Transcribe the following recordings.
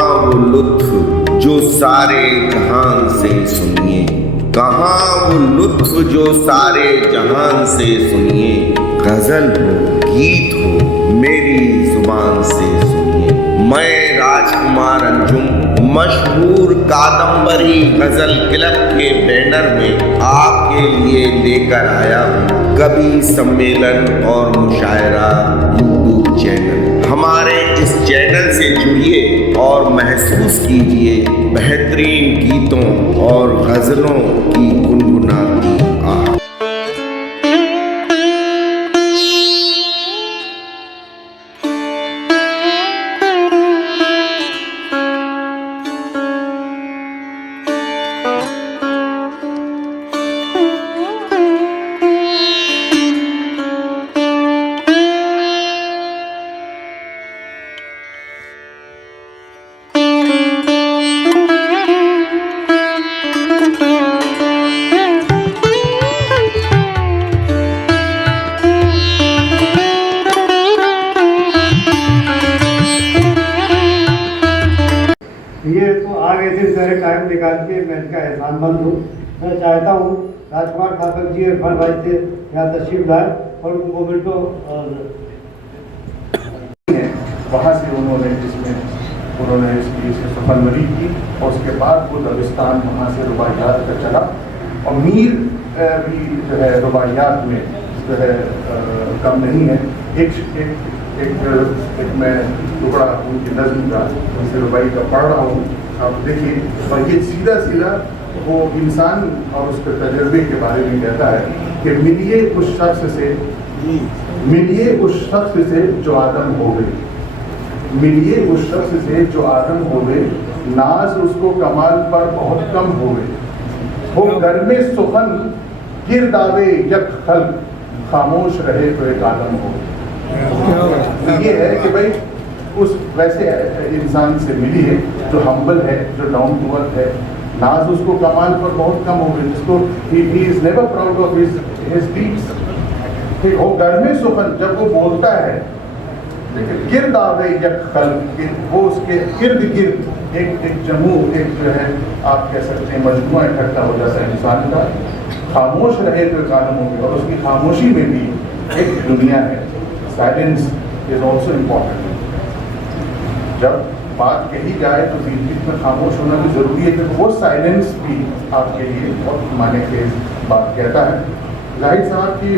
कहाँ वो लुत्फ जो सारे जहान से सुनिए, कहाँ वो लुत्फ जो सारे जहान से सुनिए। गजल हो गीत हो मेरी जुबान से सुनिए। मैं राजकुमार अंजुम मशहूर कादम्बरी गजल क्लब के बैनर में आपके लिए लेकर आया हूँ कवि सम्मेलन और मुशायरा यूट्यूब चैनल। हमारे इस चैनल से जुड़िए और महसूस कीजिए बेहतरीन गीतों और गजलों की गुनगुनाती आहट। ये तो आगे दिन मेरे टाइम निकाल के मैं इनका एहसानमंद हूँ। मैं चाहता हूँ राजकुमार खाकर जी इरफान भाई से यहाँ तशरीफ लाए और उनको मिनटों वहाँ से उन्होंने इसकी सफलवरी की और उसके बाद वो दबिस्तान वहाँ से रुबाइयात का चला और मीर भी जो है रुबाइयात में जो है कम नहीं है। एक मैं टुकड़ा उनकी नज़्म का उनसे रुबाई का पढ़ रहा हूँ, आप देखिए। और ये सीधा सीधा वो इंसान और उसके तजर्बे के बारे में कहता है कि मिलिए उस शख्स से जो आदम हो गए, मिलिए उस शख्स से जो आदम हो गए, नाज उसको कमाल पर बहुत कम हो गए। वो घर में सुखन गिरदावे यक खल्क, खामोश रहे तो एक आदम हो गए। ये है कि भाई उस वैसे इंसान से मिली है जो हम्बल है, जो डाउन टू अर्थ है। नाज उसको कमाल पर बहुत कम हो गई, जिसको he is never proud of his deeds. ठीक हो, घर में सुखन जब वो बोलता है, गिर्द आवे यक खल्क, वो उसके इर्द गिर्द एक जमूह, एक जो है आप कह सकते हैं मजमुआ इकट्ठा हो जाता है इंसान का। खामोश रहे तो एक आदम होगी और उसकी खामोशी में भी एक दुनिया है। Silence is also important. जब बात कही जाए तो बीच बीच में खामोश होना भी जरूरी है, क्योंकि वो साइलेंस भी आपके लिए बहुत मायने के बात कहता है। जाहिद साहब की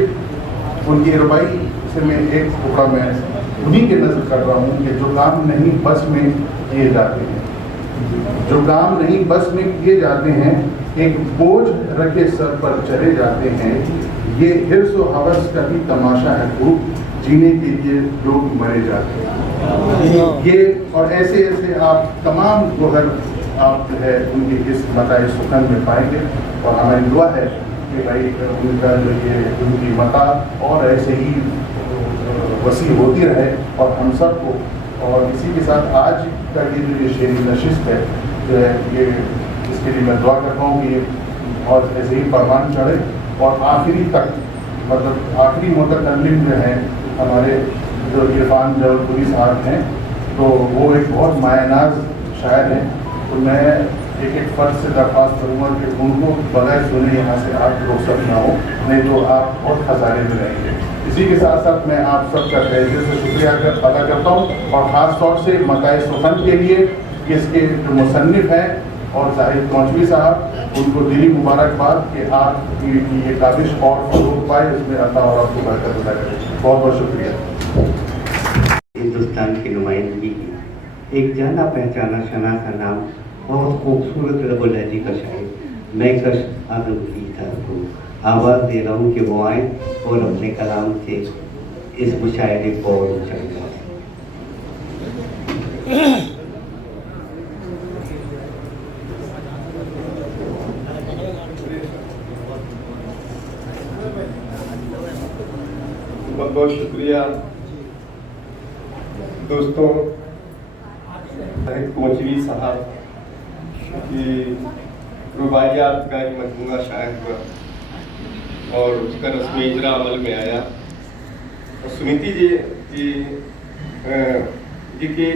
उनकी रुबाई से मैं एक टुकड़ा मैं उन्हीं के नजर कर रहा हूँ कि जो काम नहीं बस में किए जाते हैं, जो काम नहीं बस में किए जाते हैं, एक बोझ रखे सर पर चले जाते हैं। ये हिर्स और हवस का भी तमाशा है, खूब जीने के लिए लोग मरे जाते हैं। ये और ऐसे ऐसे आप तमाम गोहर आप जो है उनकी इस मताए सुखन में पाएंगे। और हमारी दुआ है कि भाई उनका जो ये उनकी मता और ऐसे ही वसी होती रहे और हम सब को। और इसी के साथ आज का ये जो ये शेरी नशिस्त है जो है, ये इसके लिए मैं दुआ करता हूँ कि ये और ऐसे ही परवान चढ़े और आखिरी तक, मतलब आखिरी मुतकल्लिम जो है हमारे जो इरफान जवलपुरी साहब हैं, तो वो एक बहुत मायनाज शायर हैं। तो मैं एक फ़र्ज से दरख्वास्त करूँगा कि उनको बगैर सुने यहाँ से आप रुखसत ना हो, नहीं तो आप बहुत खसारे में रहेंगे। इसी के साथ साथ मैं आप सबका तहे दिल से शुक्रिया अदा करता हूँ और ख़ास तौर से मताए सुखन के लिए इसके जो मुसन्निफ़ हैं और जाहिद कौचवी साहब, उनको दिली मुबारकबाद कि आपकी ये काबिश और फरोग पाए, इसमें अल्लाह और आपको बरकत अदा करे। बहुत बहुत शुक्रिया। हिंदुस्तान की नुमाइंदगी की एक जाना पहचाना शनाख्ता नाम, बहुत खूबसूरत रबुल्लाजी का शायर मैं कश आदम साहब को आवाज़ दे रहा हूँ कि वो आए और अपने कलाम से इस मुशायरे को और ऊंचाई पाएं। बहुत बहुत शुक्रिया दोस्तों। जाहिद कौचवी साहब की रुबाइयात का एक मजमूआ शायर हुआ और उसका रस्मी इजरा अमल में आया। और सुनीति जी की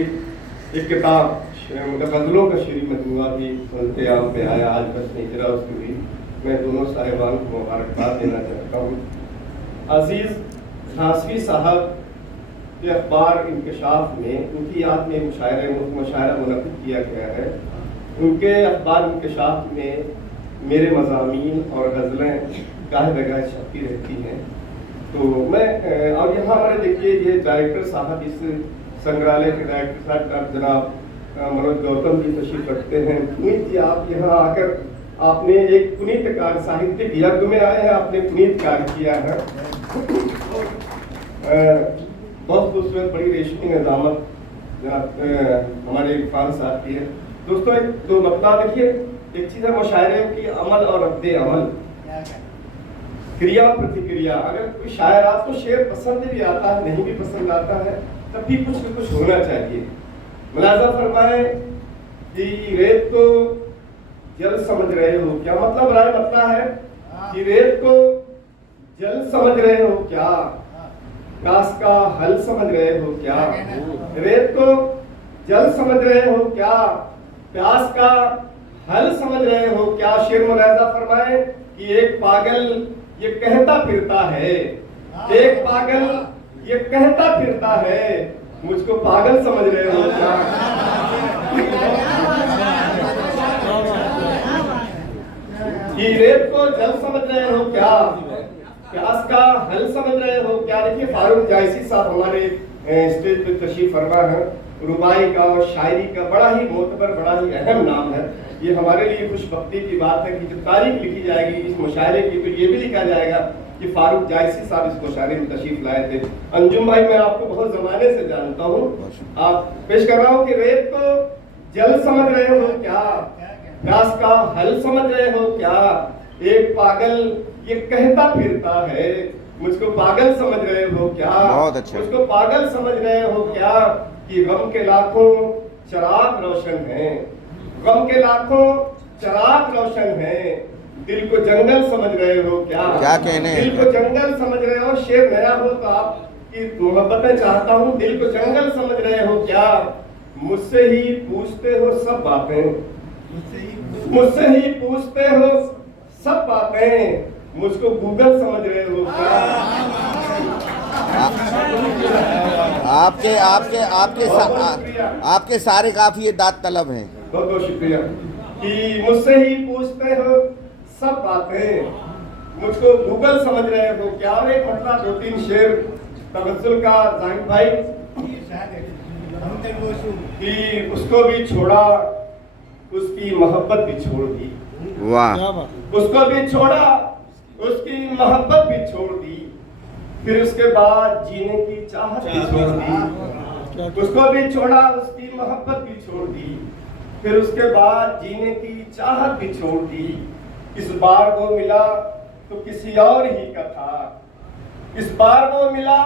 एक किताब मतलब गजलों का शेरी मजमूआ भी इंतजाम पे आया, आज बस निकला उसकी भी। मैं दोनों साहिबान को मुबारकबाद देना चाहता हूँ। अजीज़ झांसी साहब के अखबार इंकशाफ में उनकी याद में मुशायरा मुनक़िद किया गया है। उनके अखबार इंकशाफ में मेरे मज़ामीन और गज़लें गाहे बगाहे छपती रहती हैं। तो मैं और यहाँ हमारे देखिए ये डायरेक्टर साहब, इस संग्रहालय के डायरेक्टर साहब जनाब मनोज गौतम जी तशरीफ रखते हैं। पुनीत जी, आप यहाँ आकर आपने एक पुनीत कार्य साहित्यिक यज्ञ में आए हैं, आपने पुनीत कार्य किया है। बहुत खूबसूरत, बड़ी रेशमी निजामत जनाब हमारे इरफान साहब की है। दोस्तों एक दो मतलब देखिए, एक चीज़ है मुशायरे की अमल और रद्द अमल, क्रिया प्रतिक्रिया। अगर कोई शायर आपको शेर पसंद भी आता है, नहीं भी पसंद आता है, तब भी कुछ न कुछ होना चाहिए। मुलाजा फरमाए कि रेत को जल समझ रहे हो क्या? मतलब राय मतलब है कि रेत को जल समझ रहे हो क्या? प्यास का हल समझ रहे हो क्या? रेत को जल समझ रहे हो क्या? प्यास का हल समझ रहे हो क्या? शेर मुलाजा फरमाए कि एक पागल ये कहता फिरता है, एक पागल ये कहता फिरता है, मुझको पागल समझ रहे हो क्या? कि रेत को जल समझ रहे हो क्या? प्यास का हल समझ रहे हो क्या? देखिए फारूक जायसी साहब हमारे स्टेज पे तशरीफ फरमा है। रुबाई का और शायरी का बड़ा ही मोतबर, बड़ा ही अहम नाम है। ये हमारे लिए खुशबख्ती की बात है कि जब तारीख लिखी जाएगी इस मुशायरे की, तो ये भी लिखा जाएगा कि फारूक जायसी साहब इस मुशायरे में तशरीफ लाए थे। अंजुम भाई, मैं आपको बहुत जमाने से जानता हूँ। आप पेश कर रहा हूँ कि रेत को जल समझ रहे हो क्या? प्यास का हल समझ रहे हो क्या? एक पागल ये कहता फिरता है, मुझको पागल समझ रहे हो क्या? बहुत अच्छा। मुझको पागल समझ रहे हो क्या? कि गम के लाखों चिराग रोशन हैं, गम के लाखों चिराग रोशन हैं, दिल को जंगल समझ रहे हो क्या? क्या कहने हैं? दिल को जंगल समझ रहे हो। शेर नया हो तो आपकी मोहब्बतें चाहता हूँ। दिल को जंगल समझ रहे हो क्या? मुझसे ही पूछते हो सब बातें, मुझसे ही पूछते हो सब बातें, मुझको गूगल समझ रहे हो क्या? आपके आपके आपके आपके सारे काफिये दाद तलब हैं। बहुत बहुत शुक्रिया। कि मुझसे ही पूछते हो सब बातें, मुझको गूगल समझ रहे हो क्या? और एक मतलब दो तीन शेर तवज्जुल का जाहिद भाई कि उसको भी छोड़ा, उसकी मोहब्बत भी छोड़ दी। वाह। उसको भी छोड़ा, उसकी मोहब्बत भी छोड़ दी, फिर उसके बाद जीने की चाहत भी छोड़ दी। उसको भी छोड़ा, उसकी मोहब्बत भी छोड़ दी, फिर उसके बाद जीने की चाहत भी छोड़ दी। इस बार वो मिला तो किसी और ही का था, इस बार वो मिला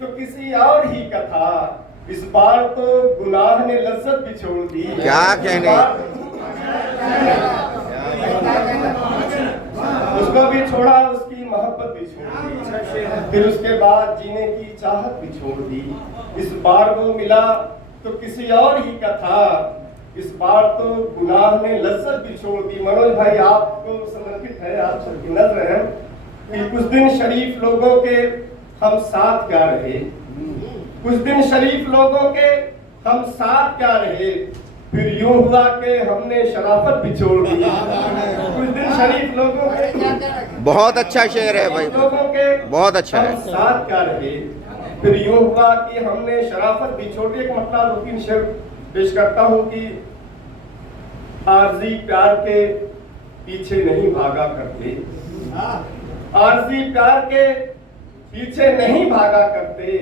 तो किसी और ही का था, इस बार तो गुनाह ने लज्जत भी छोड़ दी। क्या कहने? उसको भी छोड़ा, उसकी मोहब्बत भी छोड़ दी, फिर उसके बाद जीने की चाहत भी छोड़ दी। इस बार वो मिला तो किसी और ही का था, इस बार तो गुनाह ने लज्जत भी छोड़ दी। मनोज भाई, आपको समर्पित है, आप सबकी नजर है कि कुछ दिन शरीफ लोगों के हम साथ क्या रहे, कुछ दिन शरीफ लोगों के हम साथ क्या रहे, फिर यूं हुआ कि हमने शराफत भी छोड़ दी। कुछ दिन शरीफ लोगों के, बहुत अच्छा शेर है भाई, लोगों के बहुत अच्छा हम है। साथ क्या रहे, फिर यूं हुआ कि हमने शराफत भी छोड़ी। एक मतलब दो तीन शेर पेश करता हूं कि आरजी प्यार के पीछे नहीं भागा करते, आरजी प्यार के पीछे नहीं भागा करते,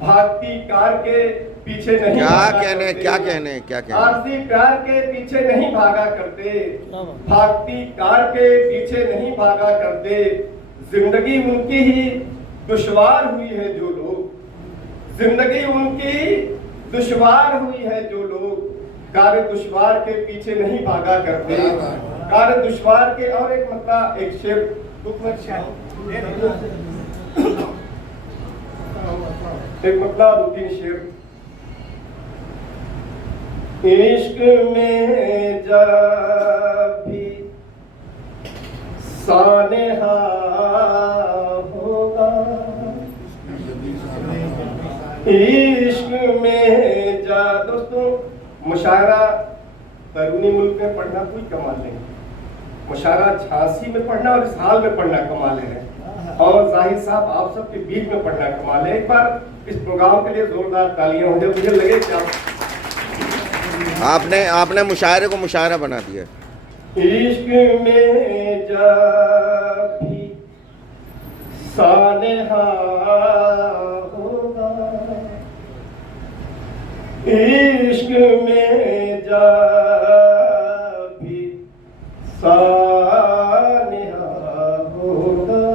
भागती कार के पीछे नहीं क्या भागा कहने, करते। क्या कहने, क्या कहने? आरजी प्यार के पीछे नहीं भागा करते, भागती कार के पीछे नहीं भागा करते, जिंदगी उनकी ही दुश्वार हुई है जो लोग, जिंदगी उनकी दुश्वार हुई है जो लोग, कार्य दुश्वार के पीछे नहीं भागा करते, कार्य दुश्वार के। और एक मतलब एक शेर एक मतलब दो तीन शेर इश्क में जब भी सानेहा होगा, इश्क में जा दोस्तों, मुशायरा बैरूनी मुल्क में पढ़ना कोई कमाल नहीं, मुशायरा झांसी में पढ़ना और इस हाल में पढ़ना कमाल है, और जाहिर साहब आप सबके बीच में पढ़ना कमाल है। एक बार इस प्रोग्राम के लिए जोरदार तालियां हो जाए। मुझे लगे कि आपने मुशायरे को मुशायरा बना दिया। इश्क में जब भी सानेहा होगा, इश्क में जब भी सानेहा होगा,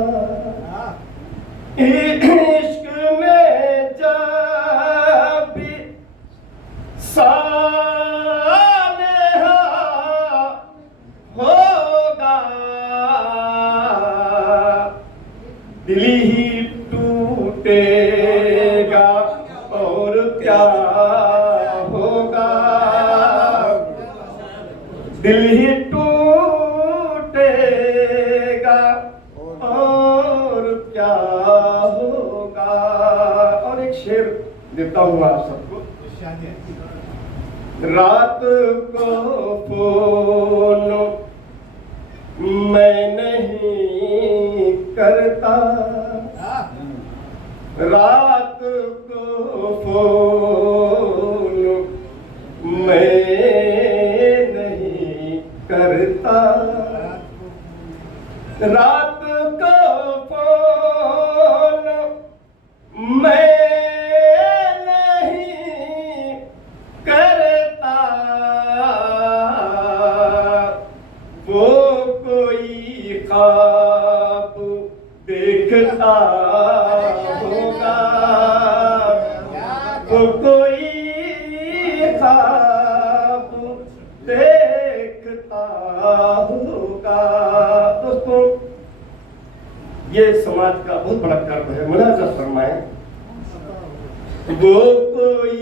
इश्क में जब भी सानेहा होगा, दिल ही टूटेगा और क्या होगा, दिल ही टूटेगा और क्या होगा। और एक शेर देता हूँ आप सबको। रात को फोन मैं नहीं करता, रात को फोन मैं नहीं करता, रात को फोन मैं नहीं करता, वो कोई ख्वाब देखता होगा, वो कोई ख्वाब देखता होगा। दोस्तों, ये समाज का बहुत बड़ा कर्म है, मुलाजा फरमाएं। वो कोई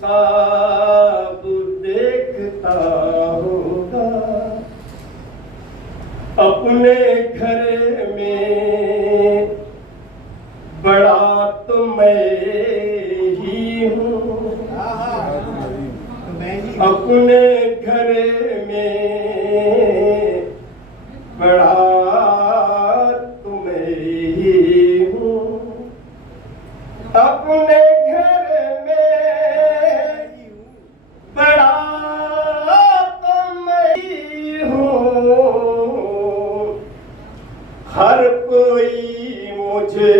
ख्वाब देखता होगा, अपने घर में बड़ा तो मैं ही हूँ, अपने घर में बड़ा तो मैं ही हूँ, अपने घर में बड़ा तो मैं ही हूँ, हर कोई मुझे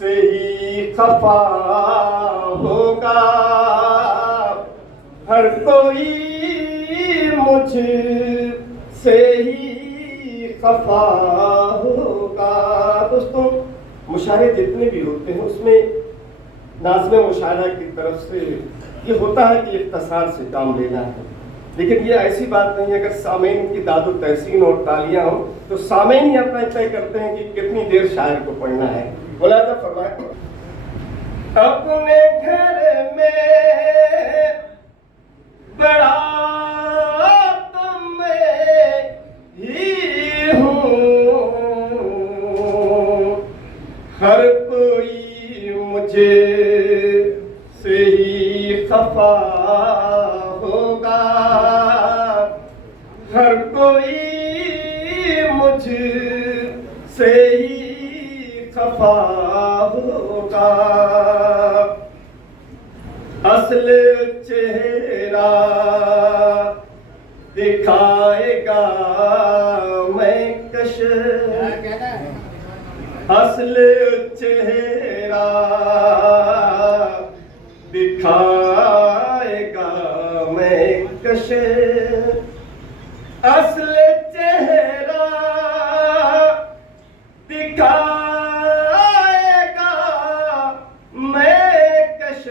से ही खफा होगा, हर कोई मुझ से ही खफा होगा। दोस्तों, मुशायरे जितने भी होते हैं उसमें नाज़िम मुशायरा की तरफ से ये होता है कि इख्तिसार से काम लेना है, लेकिन ये ऐसी बात नहीं है। अगर सामीन की दादो तहसीन और तालियां हो तो सामीन ही अपना तय करते हैं कि कितनी देर शायर को पढ़ना है। बोला था फरमाया, अपने घर में बड़ा तो मैं ही हूँ, हर कोई मुझे से ही खफा होगा, हर कोई मुझ से ही खफा होगा, असल चेहरा दिखाएगा मैं कश, असल चेहरा दिखाएगा मैं कश, असल चेहरा दिखाएगा मैं कश,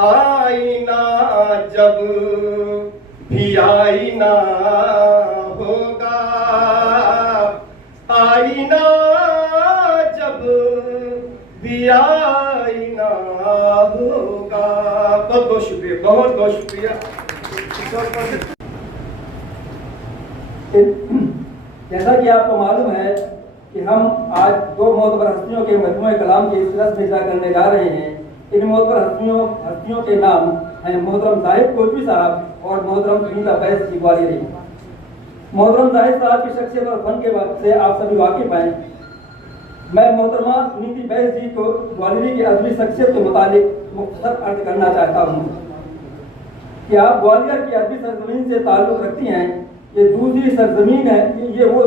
आईना जब भी आईना होगा, आईना जब भी आईना होगा। बहुत बहुत शुक्रिया, बहुत बहुत शुक्रिया। जैसा कि आपको मालूम है कि हम आज दो मोहतबर हस्तियों के मजमूए कलाम की इस रस्म इज़ा करने जा रहे हैं। इन मोहतबर हस्तियों के नाम हैं मोहतरम जाहिद कोटवी साहब और मोहतरम सुनीता बैस की ग्वालियरी। मोहतरम जाहिद साहब की शख्सियत और फन के वक्त से आप सभी वाकिफ हैं। मैं मोहतरमा सुनीति बैस जी को ग्वालियरी की अदबी शख्सियत के मुतालिक मुख्तसर अर्ज करना चाहता हूँ कि आप ग्वालियर की अदबी सरजमीन से ताल्लुक़ रखती हैं। ये दूसरी सरजमीन है, ये वो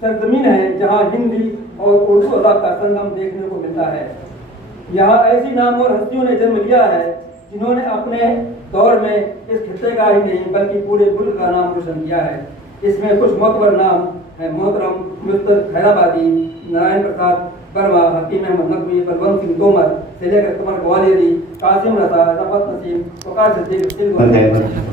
सरजमीन है जहाँ हिंदी और उर्दू अदब का संगम देखने को मिलता है। यहाँ ऐसी नामवर हस्तियों ने जन्म लिया है जिन्होंने अपने दौर में इस खित्ते का ही नहीं बल्कि पूरे मुल्क का नाम रोशन किया है। इसमें कुछ मोतबर नाम हैं मोहतरम मिस्टर खैराबादी, नारायण प्रसाद वर्मा, हकीम अहमद नकवी, बलवंत सिंह तोमर से लेकर कमर ग्वालियरी, कासिम रजा, रफत नसीम, वकार सिद्दीक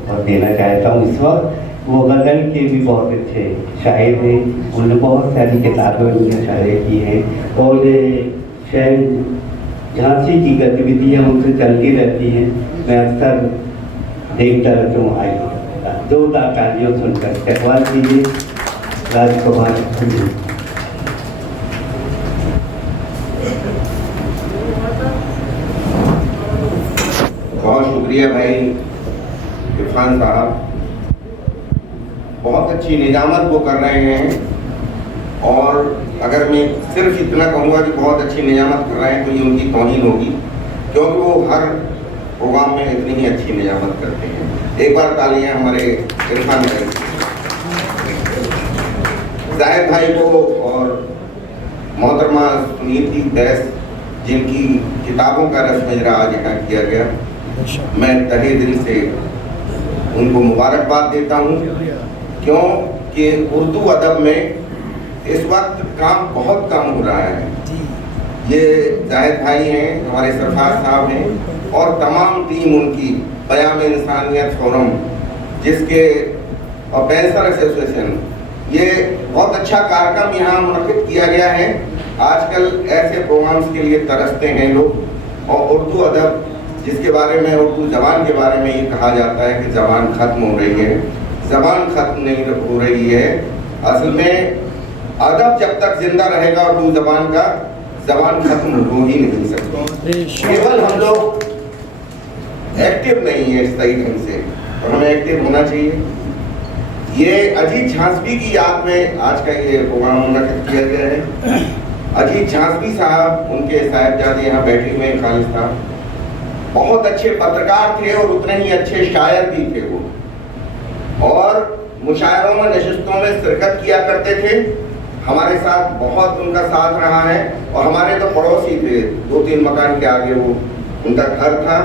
और देना चाहता हूँ। इस वक्त वो गज़ल के भी बहुत अच्छे शायर हैं, उन्होंने बहुत सारी किताबें उनके शायरी की हैं और शायद झांसी की गतिविधियाँ उनसे चलती रहती हैं। मैं अक्सर देखता रहता हूँ। आई जोरदार तालियों सुनकर इस्तकबाल कीजिए राजकुमार। बहुत शुक्रिया भाई इरफान साहब, बहुत अच्छी निजामत वो कर रहे हैं। और अगर मैं सिर्फ इतना कहूँगा कि बहुत अच्छी निजामत कर रहे हैं तो ये उनकी तौहीन होगी, क्योंकि वो हर प्रोग्राम में इतनी ही अच्छी निजामत करते हैं। एक बार तालियां हमारे इरफान भाई, जाहिद भाई को और मोहतरमा सुनीति बैस जिनकी किताबों का रस्म इजरा आज यहाँ किया गया, मैं तहे दिल से उनको मुबारकबाद देता हूँ। क्योंकि उर्दू अदब में इस वक्त काम बहुत कम हो रहा है। ये जाहिद भाई हैं, हमारे सरफराज साहब हैं और तमाम टीम उनकी, बयान इंसानियत फोरम जिसके और पैंसर एसोसिएशन, ये बहुत अच्छा कार्यक्रम यहाँ मुनक़िद किया गया है। आजकल ऐसे प्रोग्राम्स के लिए तरसते हैं लोग। और उर्दू अदब जिसके बारे में, उर्दू ज़बान के बारे में ये कहा जाता है कि ज़बान ख़त्म हो रही है, ज़बान ख़त्म नहीं हो रही है। असल में अदब जब तक जिंदा रहेगा उर्दू ज़बान का, ज़बान ख़त्म हो ही नहीं सकती। केवल हम लोग एक्टिव नहीं है सही ढंग से, और हमें एक्टिव होना चाहिए। ये अजीत झांसी की याद में आज का ये प्रोग्राम मुनक़िद किया गया है। अजीत झांसी साहब, उनके साहिबजादे यहाँ बैठे हुए हैं, खालिद साहब, बहुत अच्छे पत्रकार थे और उतने ही अच्छे शायर भी थे वो। और मुशायरों में, नशिस्तों में शिरकत किया करते थे। हमारे साथ बहुत उनका साथ रहा है और हमारे तो पड़ोसी थे, 2-3 मकान के आगे वो उनका घर था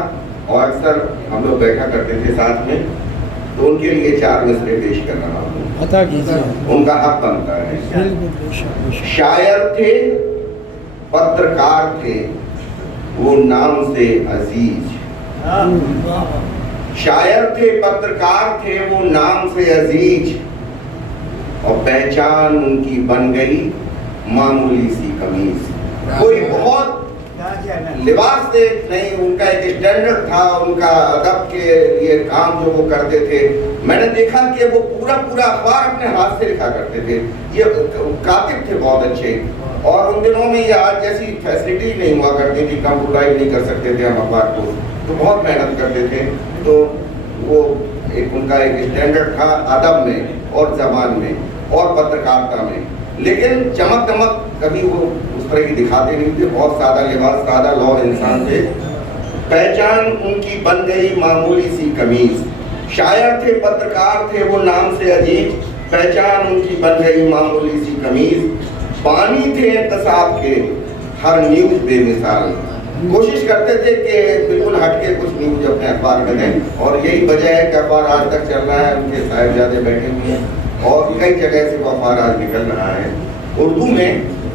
और अक्सर हम लोग बैठा करते थे साथ में। तो उनके लिए 4 मिसरे पेश कर रहा हूँ, उनका हक बनता है। शायर थे, पत्रकार थे, वो नाम से अजीज। शायर थे, पत्रकार थे, वो नाम से अजीज, और पहचान उनकी बन गई मामूली सी कमीज। कोई बहुत लिबास से नहीं, उनका एक स्टैंडर्ड था, उनका अदब के लिए काम जो वो करते थे। मैंने देखा कि वो पूरा अखबार अपने हाथ से लिखा करते थे। ये कातिब थे बहुत अच्छे। और उन दिनों में ये आज जैसी फैसिलिटी नहीं हुआ करती थी, कंप्यूटराइज नहीं कर सकते थे हम अखबार को, तो बहुत मेहनत करते थे। तो वो उनका एक स्टैंडर्ड था अदब में और ज़बान में और पत्रकारिता में। लेकिन चमक दमक कभी वो उस तरह की दिखाते नहीं थे। बहुत सादा लिबास, सादा लौ इंसान थे। पहचान उनकी बन गई मामूली सी कमीज। शायर थे, पत्रकार थे, वो नाम से अजीज, पहचान उनकी बन गई मामूली सी कमीज। पानी थे इंतसाब के, हर न्यूज बेमिसाल। कोशिश करते थे कि बिल्कुल हटके कुछ न्यूज अपने अखबार में दें, और यही वजह है कि अखबार आज तक चल रहा है। उनके साहिबजादे बैठे हुए हैं और कई जगह से वो अखबार आज निकल रहा है उर्दू में।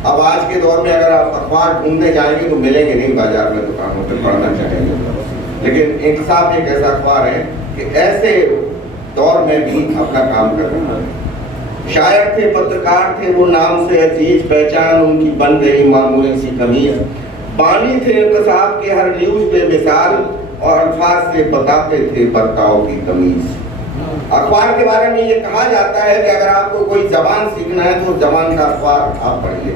अब आज के दौर में अगर आप अखबार ढूंढने जाएंगे तो मिलेंगे नहीं बाजार में, दुकानों पर पढ़ना चाहेंगे। लेकिन इंसाफ एक ऐसा अखबार है कि ऐसे दौर में भी अपना काम कर रहा है। शायर थे, पत्रकार थे, वो नाम से अजीज, पहचान उनकी बन गई मामूली सी कमीज। पानी थे इंतसाब के, हर न्यूज बेमिसाल, और अल्फाज से बताते थे बर्ताव की तमीज। अखबार के बारे में ये कहा जाता है कि अगर आपको कोई जबान सीखना है तो जबान का अखबार आप पढ़िए।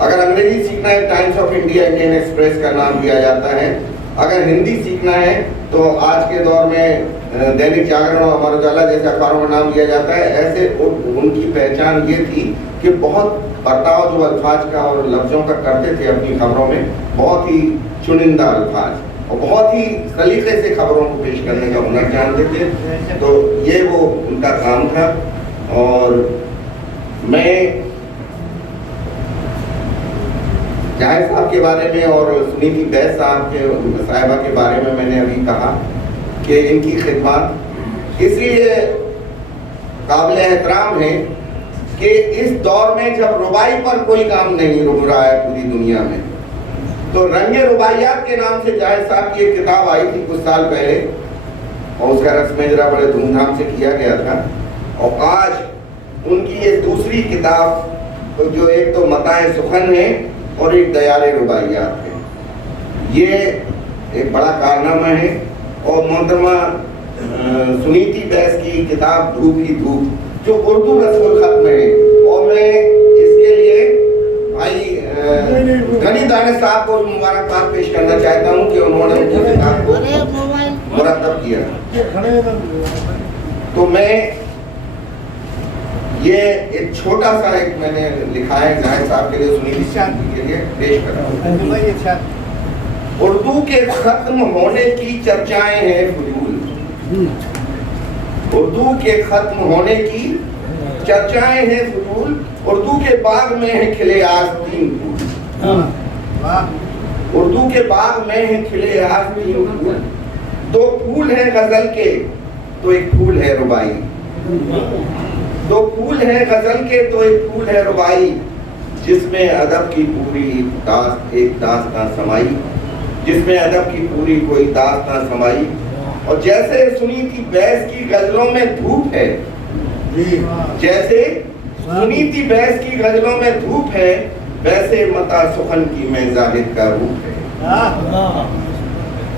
अगर अंग्रेजी सीखना है times of India, Indian express का नाम दिया जाता है। अगर हिंदी सीखना है तो आज के दौर में दैनिक जागरण और अमर उजाला जैसे अखबारों का नाम दिया जाता है। ऐसे उनकी पहचान ये थी कि बहुत बर्ताव जो अल्फाज का और लफ्जों का करते थे अपनी खबरों में, बहुत ही चुनिंदा अल्फाज और बहुत ही सलीके से खबरों को पेश करने का हुनर जानते थे। तो ये वो उनका काम था। और मैं जाहिर साहब के बारे में और सुनीति बैस साहिबा के बारे में मैंने अभी कहा कि इनकी खिदमत इसलिए काबिल एहतराम है कि इस दौर में जब रुबाई पर कोई काम नहीं हो रहा है पूरी दुनिया में, तो रंगे रुबाइयात के नाम से जाहिर साहब की एक किताब आई थी कुछ साल पहले और उसका रस्म इजरा बड़े धूमधाम से किया गया था। और आज उनकी ये दूसरी किताब तो जो एक तो मताए सुखन है और एक दयाले रुबाइयात है, ये एक बड़ा कारनामा है। और मोहतरमा सुनीति बैस की किताब धूप की धूप जो उर्दू रस्मुल खत में है, और मैं इसके लिए भाई गनी दानिश साहब को मुबारकबाद पेश करना चाहता हूँ कि उन्होंने उनकी किताब को मुरतब किया। तो मैं ये एक छोटा सा एक मैंने लिखा है जाहिर साहब के लिए, सुनीति के लिए पेश कर रहा हूँ। उर्दू के खत्म होने की चर्चाएं हैं फजूल, उर्दू के खत्म होने की चर्चाएं हैं फजूल, उर्दू के बाग में है खिले आज 3 फूल, उर्दू के बाग में है खिले आज 3 फूल, 2 फूल हैं गजल के तो एक फूल है रुबाई, 2 फूल हैं गजल के तो एक फूल है रुबाई, जिसमें अदब की पूरी एक दास्तां समाई, जिसमें अदब की पूरी कोई दास्तां समाई। और जैसे सुनीति बैस की गजलों में धूप है, जैसे सुनीति बैस की गजलों में धूप है, वैसे मता सुखन की में जाहिद का रूप है।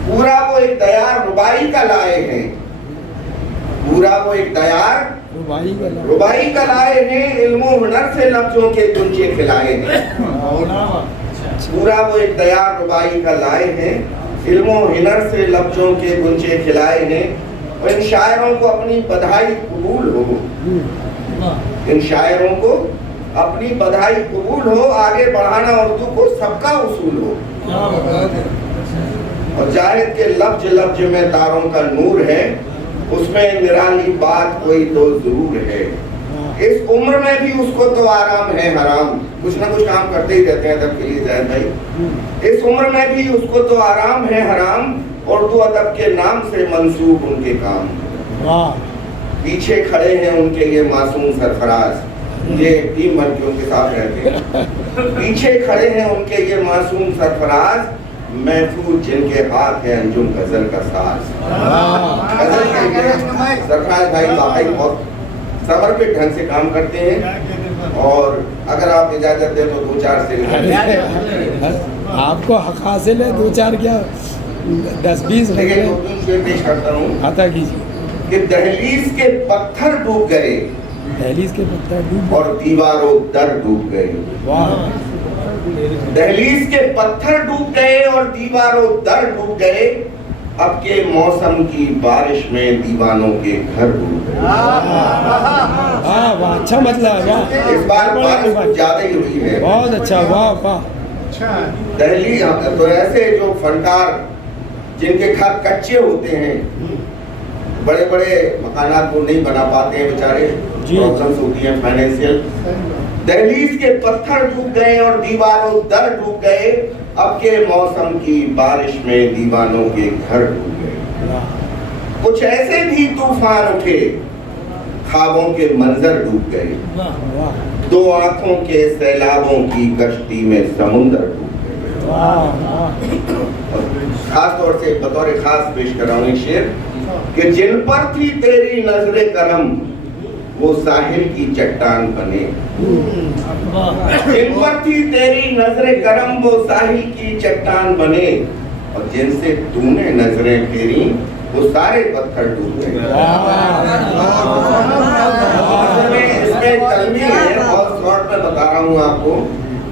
पूरा वो एक दयार रुबाई का लाए हैं, पूरा वो एक दयार रुबाई का लाए हैं, इल्मो हुनर से लफ्जों के गुंजे खिलाए हैं। पूरा वो एक दयार रुबाई का लाए हैं, इल्मो हुनर से लफ्जों के गुंजे खिलाए हैं। और इन शायरों को अपनी बधाई कबूल हो, इन शायरों को अपनी बधाई कबूल हो, आगे बढ़ाना उर्दू को सबका उसूल हो। और जाहिद के लफ्ज लफ्ज में तारों का नूर है, उसमें निराली बात कोई तो जरूर है। इस उम्र में भी उसको तो आराम है हराम, कुछ ना कुछ काम करते ही रहते हैं अदब के लिए जाहिद भाई। इस उम्र में भी उसको तो आराम है हराम, उर्दू अदब के नाम से मंसूब उनके काम। पीछे खड़े हैं उनके ये मासूम सरफराज, ये 3 लड़कियों के साथ रहते हैं। पीछे खड़े हैं उनके ये मासूम सरफराज, महफूज जिनके हाथ है अंजुम गजल का साज। गजल के सरफराज भाई वाकई बहुत समर्पित ढंग से काम करते हैं। और अगर आप इजाजत दें तो 2-4 से आपको हक हासिल है, 2-4 क्या 10-20 पेश करता हूँ। आता कीजिए कि दहलीज के पत्थर डूब गए, दहलीज के पत्थर डूब और दीवारों दर डूब गए। वाह, दहलीज के पत्थर डूब गए और दीवारों दर डूब गए, अब के मौसम की बारिश में दीवानों के घर डूब गए। वाह वाह, अच्छा मतलब वाह, इस बार बारिश कुछ ज्यादा ही हुई है। बहुत अच्छा, वाह वाह। दहली तो ऐसे जो फनकार जिनके घर कच्चे होते हैं, बड़े बड़े मकानात वो नहीं बना पाते हैं बेचारे, प्रॉब्लम्स होती हैं फाइनेंशियल। दहलीज के पत्थर डूब गए और दीवारों दर डूब गए, अब के मौसम की बारिश में दीवानों के घर डूब गए। कुछ ऐसे भी तूफान उठे, ख्वाबों के मंजर डूब गए, 2 आंखों के सैलाबों की कश्ती में समुंदर डूब गए। खास तौर से बतौर खास पेश कर रहा हूँ शेर कि जिन पर थी तेरी नजरे करम, वो साहिल की चट्टान बने। जिन पर थी तेरी नजरे करम, वो साहिल की चट्टान बने, और जिनसे तूने नजरें फेरी वो सारे पत्थर डूब गए। इसमें कलमी है, बहुत शॉर्ट में बता रहा हूँ आपको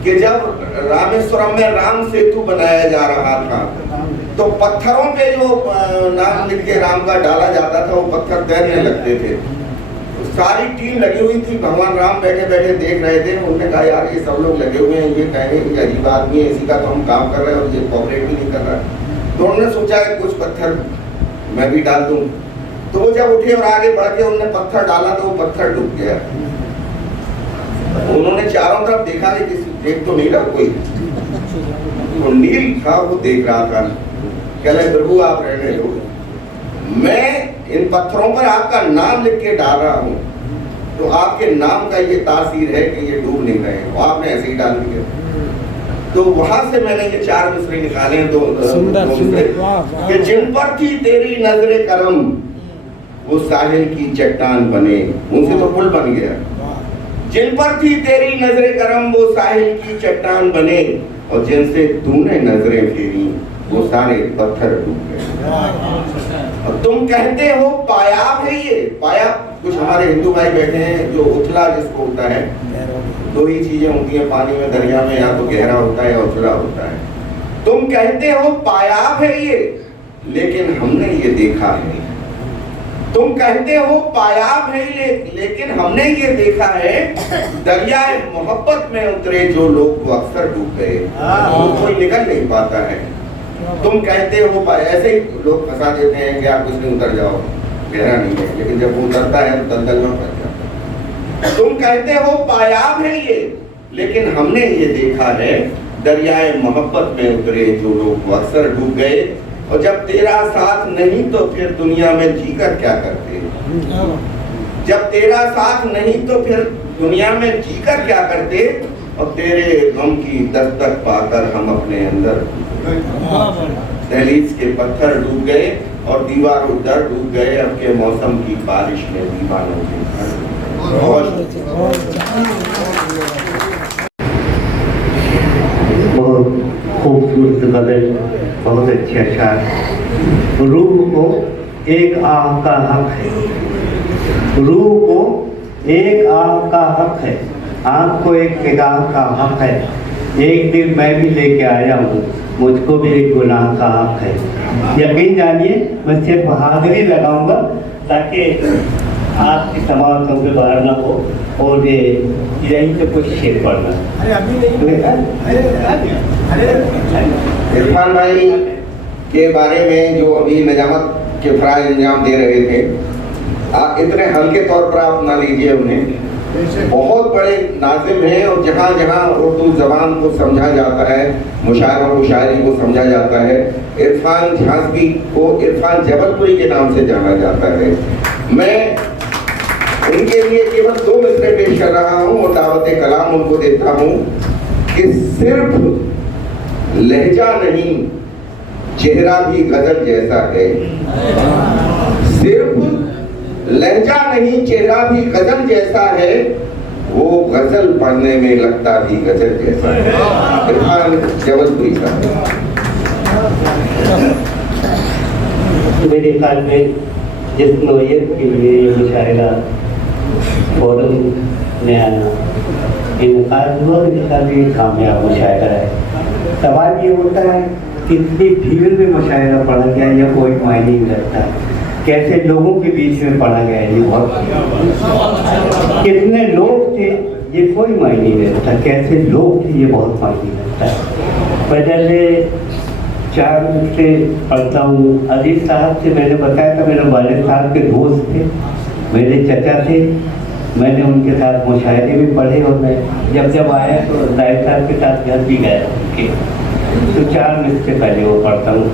कि जब रामेश्वरम में राम सेतु बनाया जा रहा था तो पत्थरों पे जो नाम लिख के राम का डाला जाता था वो पत्थर तैरने लगते थे। सारी टीम लगी हुई थी, भगवान राम बैठे बैठे देख रहे थे। उन्होंने कहा यार ये सब लोग लगे हुए हैं, ये कहेंगे कि अजीब आदमी है, इसी का तो हम काम कर रहे हैं और ये कोऑपरेट भी नहीं कर रहा। तो उन्होंने सोचा है कुछ पत्थर मैं भी डाल दूं। तो वो जब उठे और आगे बढ़ के उन्होंने पत्थर डाला तो वो पत्थर डूब गया। उन्होंने चारों तरफ देखा कि किसी देख तो नहीं रहा कोई, तो नील था वो देख रहा था। कह रहे प्रभु आप रहने दो, मैं इन पत्थरों पर आपका नाम लिख के डाल रहा हूँ, तो आपके नाम का ये तासीर है कि ये डूब नहीं रहे, तो आपने ऐसे ही डाल दिया। तो वहां से मैंने ये 4 मिसरे निकाले हैं, सुंदर सुंदर कि जिन पर थी तेरी नजरे करम वो साहिल की चट्टान बने, उनसे तो पुल बन गया। जिन पर थी तेरी नजरे करम वो साहिल की चट्टान बने, और जिनसे तूने नजरें फेरी वो सारे पत्थर डूब गए। और तुम कहते हो पायाब है ये, पायाब कुछ हमारे हिंदू भाई बैठे हैं जो उथला जिसको होता है, 2 ही चीजें होती हैं पानी में, दरिया में, या तो गहरा होता है या उथला होता है। तुम कहते हो पायाब है ये, लेकिन हमने ये देखा है। तुम कहते हो पायाब है ये, लेकिन हमने ये देखा है दरियाए मोहब्बत में उतरे जो लोग वो अक्सर डूब गए, वो कोई निकल नहीं पाता है। तुम कहते हो ऐसे ही लोग फंसा देते हैं कि आप कुछ नहीं उतर जाओ, गहरा नहीं है, लेकिन जब वो उतरता है तो दलदल में फंस जाता है। तुम कहते हो पायाब है ये, लेकिन हमने ये देखा है दरियाए मोहब्बत में उतरे जो लोग वो अक्सर डूब गए। और जब तेरा साथ नहीं तो फिर दुनिया में जीकर क्या करते, जब तेरा साथ नहीं तो फिर दुनिया में जीकर क्या करते, और तेरे गम की दस्तक पाकर हम अपने अंदर दहलीज के पत्थर डूब गए और दीवारों दर डूब गए। अब के मौसम की बारिश में दीवानों के घर। बहुत खूबसूरत गजल, बहुत अच्छे अशार। रूह को एक आह का हक है, रूह को एक आह का हक है, आँख को एक निगाह का हक है। एक दिन मैं भी लेके आया हूँ, मुझको भी एक गुनाह का हक है। यकीन जानिए मैं सिर्फ हाजिरी लगाऊंगा ताकि आपकी समाप्तों के बाहर ना हो, और ये यहीं से कुछ शेर पढ़ना। इरफान भाई के बारे में जो अभी निजामत के फराज अंजाम दे रहे थे, आप इतने हल्के तौर पर आप ना लीजिए उन्हें, बहुत बड़े नाज़िम हैं। और जहाँ जहाँ उर्दू ज़बान को समझा जाता है, मुशायरा व शायरी को समझा जाता है, इरफान झांसी को इरफान जबलपुरी के नाम से जाना जाता है। मैं उनके लिए केवल 2 मिसरे पेश कर रहा हूँ और दावत कलाम उनको देता हूँ कि सिर्फ लहजा नहीं चेहरा भी गजल जैसा है, सिर्फ लहजा नहीं चेहरा भी गजल जैसा है, वो गजल पढ़ने में लगता भी गजल जैसा है। इरफान जबलपुरी का मेरे ख्याल में जिस नौयत के लिए ये मुशायरा फोरम में आना इनकार हुआ, काफ़ी कामयाब मुशायरा है। सवाल ये होता है कितनी भीड़ में मुशायरा पढ़ा गया या कोई मायने नहीं रखता, कैसे लोगों के बीच में पढ़ा गया ये बहुत, कितने लोग थे ये कोई मायने नहीं रखता, कैसे लोग थे ये बहुत मायने रखता है। पहले 4 से पढ़ता हूँ। अजीज साहब से मैंने बताया था, मेरे वालिद साहब के दोस्त थे, मेरे चचा थे, मैंने उनके साथ मुशायरे भी पढ़े और मैं जब आया तो दाई साहब के साथ घर भी गया उनके, तो 4 मिनट से पहले वो पढ़ता हूँ।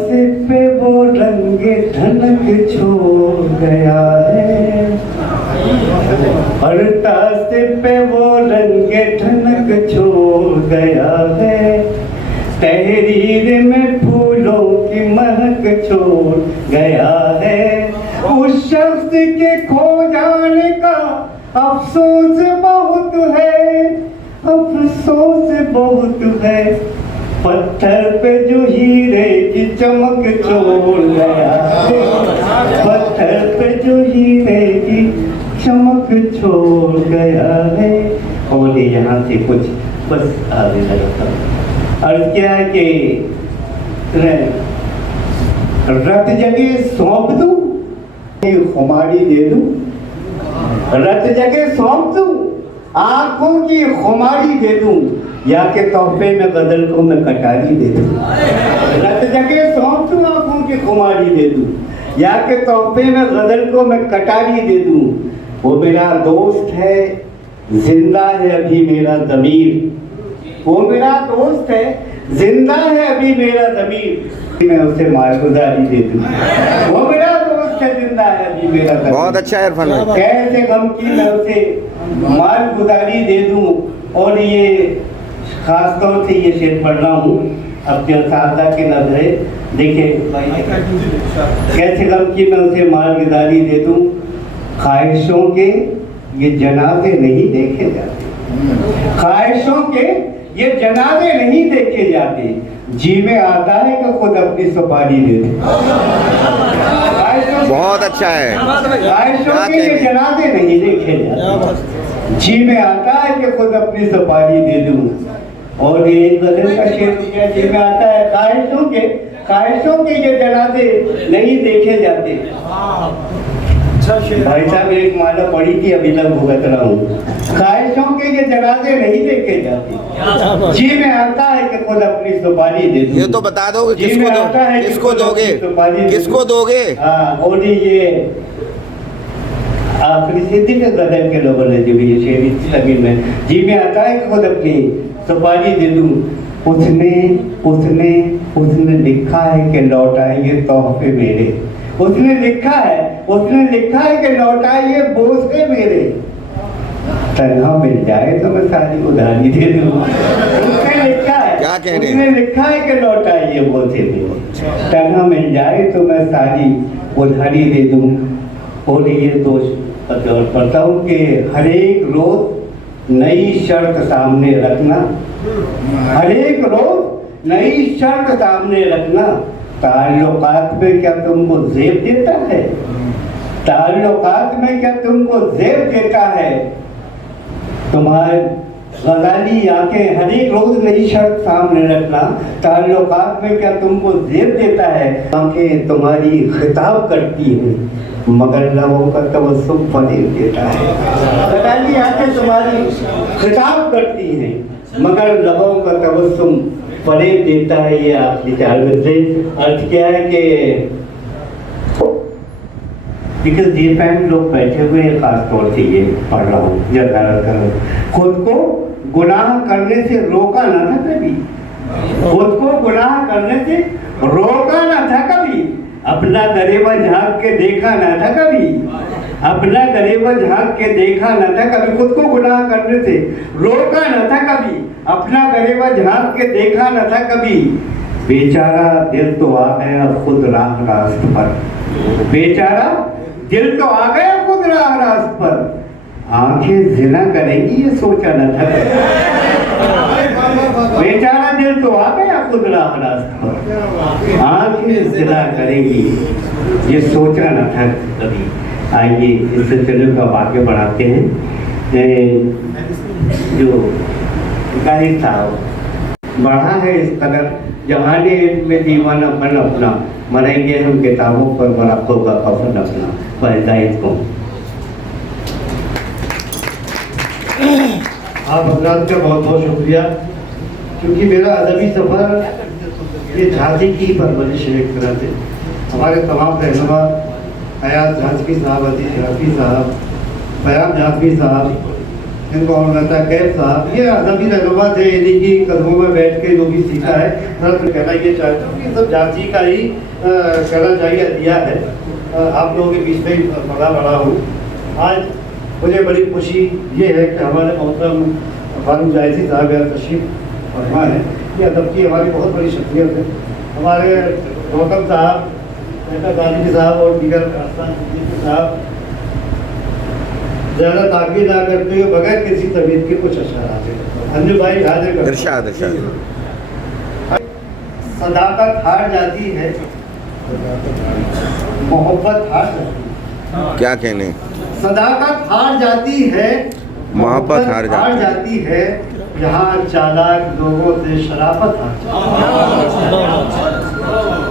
से पे वो रंगे धनक छोड़ गया है, से पे वो रंगे धनक छोड़ गया है, तहरीर में फूलों की महक छोड़ गया है। उस शख्स के खो जाने का अफसोस बहुत है, अफसोस बहुत है। पत्थर पे जो हीरे की चमक छोड़ गया है, पत्थर पे जो हीरे की चमक छोड़ गया है। और यहाँ से कुछ बस आगे लगा था। और क्या है कि रत जगह सौंप दूं, खुमारी दे दूं, रत जगह सौंप दूं, आंखों की खुमारी दे दूं, या के तोहफे में गजल को मैं कटारी दे दूं। रत जगह सौंप दूं, आंखों की खुमारी दे दूं, या के तोहफे में गजल को मैं कटारी दे दूं। वो मेरा दोस्त है, जिंदा है अभी मेरा ज़मीर, वो मेरा दोस्त है, जिंदा है अभी मेरा ज़मीर, मैं उसे मालगुजारी दे दूं। वो मेरा दोस्त है, जिंदा है अभी मेरा ज़मीर। बहुत अच्छा है इरफान भाई। कैसे गम की मैं उसे मालगुजारी दे दूं। और ये खास तौर से ये शेर पढ़ रहा हूँ अपने असातिज़ा के नजरे। देखिए कैसे गम की मैं उसे मालगुजारी दे दूं, ख्वाहिशों के ये जनाजे नहीं देखे जाते, ख्वाहिशों के ये जनाजे नहीं देखे जाते, जी में आता है कि खुद अपनी सुपारी दे दे। बहुत अच्छा है। ख्वाहिशों के ये जनाजे नहीं देखे जाते, जी में आता है कि खुद अपनी सुपारी दे दूं। और ये गजल का शेर दिया, जी में आता है ख्वाहिशों के ये जनाजे नहीं देखे जाते। भाई साहब एक माला पढ़ी थी, अभी तक भुगत रहा हूँ। ख्वाहिशों के ये जनाजे नहीं देखे जाते, जी में आता है कि खुद अपनी सुपारी दे दूं। ये तो बता दो किसको दोगे, किसको दोगे? हाँ, और ये आखिरी सिद्धि के गजल के लोगों ने जो ये शेर तमीर में, जी में आता है कि खुद अपनी सुपारी दे दूं। उसने लिखा है कि लौटाएंगे तोहफे मेरे, उसने लिखा है कि लौटाइए बोझे मेरे, तन्हा मिल जाए तो मैं सारी उधारी दे दूं। उसने लिखा है, क्या कह रहे हैं? उसने लिखा है कि लौटाइए बोझे मेरे, तन्हा मिल जाए तो मैं सारी उधारी दे दूं। और ये दोस्त पढ़ता हूँ कि हर एक रोज नई शर्त सामने रखना, हर एक रोज नई शर्त सामने रखना। ताल्लुकात में क्या तुमको ज़ेब देता है, ताल्लुकात में क्या तुमको ज़ेब देता है, तुम्हारे गजाली आंखें हर एक रोज नई शर्त सामने रखना। ताल्लुकात में क्या तुमको ज़ेब देता है, आंखें तुम्हारी खिताब करती हैं मगर लबों का तबस्सुम फरेब देता है। गजाली आंखें तुम्हारी खिताब करती हैं मगर लबों का तबस्सुम फरेब देता है। ये आपकी चार्ज से अर्थ क्या है कि बिकॉज ये फैन लोग बैठे हुए हैं, खास तौर से ये पढ़ रहा हूँ ज़्यादा खुद को गुनाह करने से रोका ना था कभी, खुद को गुनाह करने से रोका ना था कभी, अपना गरेबा झांक के देखा ना था कभी, अपना गरेबा झांक के देखा ना था कभी, खुद को गुनाह करने से रोका ना था कभी, अपना गरेबा झांक के देखा ना था कभी। बेचारा दिल तो आ गया खुद राह रास्त पर, बेचारा दिल तो आ गया खुद राह रास्त पर, आंखें जिना करेंगी ये सोचा न था। बेचारा दिल तो आ गया खुद राह रास्त पर, आंखें जिना करेंगी ये सोचा न था कभी। आइए इस सिलसिले को आगे बढ़ाते हैं। जो गाहिर साहब बढ़ा है इस कदर जमाने में दीवानापन अपना, मरेंगे हम किताबों पर बरातों का कफन अपना। हिदायत को आप हजरात का बहुत बहुत शुक्रिया, क्योंकि मेरा अदबी सफ़र ये झांसी की परवरिश है एक तरह से। हमारे तमाम रहनुमा हयात झांसी साहब, अजीज झांसी साहब, बयान झांसी साहब, इनको औरता कैफ साहब, ये अदबी रहनुमा थे। इन्हीं की कदमों में बैठ के जो भी सीखा है, कहना ये चाहता हूँ कि सब झांसी का ही कहना चाहिए दिया है। आप लोगों के बीच में बड़ा हूँ। आज मुझे बड़ी खुशी ये है कि हमारे मोहतरम फारूक जायसी साहब यहाँ तशरीफ फरमा है। ये अदब की हमारी बहुत बड़ी शख्सियत है। हमारे गौतम साहब, मेहता गाजी साहब और दीगर साहब ज़्यादा ताकीद ना करते हुए बगैर किसी तबीयत के कुछ अशार हाजिर करते हैं। भाई हाजिर करते हैं। सदाकत हार जाती है, मोहब्बत हार जाती है। क्या कहने, सदाकत हार जाती है, मोहब्बत हार जाती है। यहाँ चालाक लोगों से शराफत हार जाती है।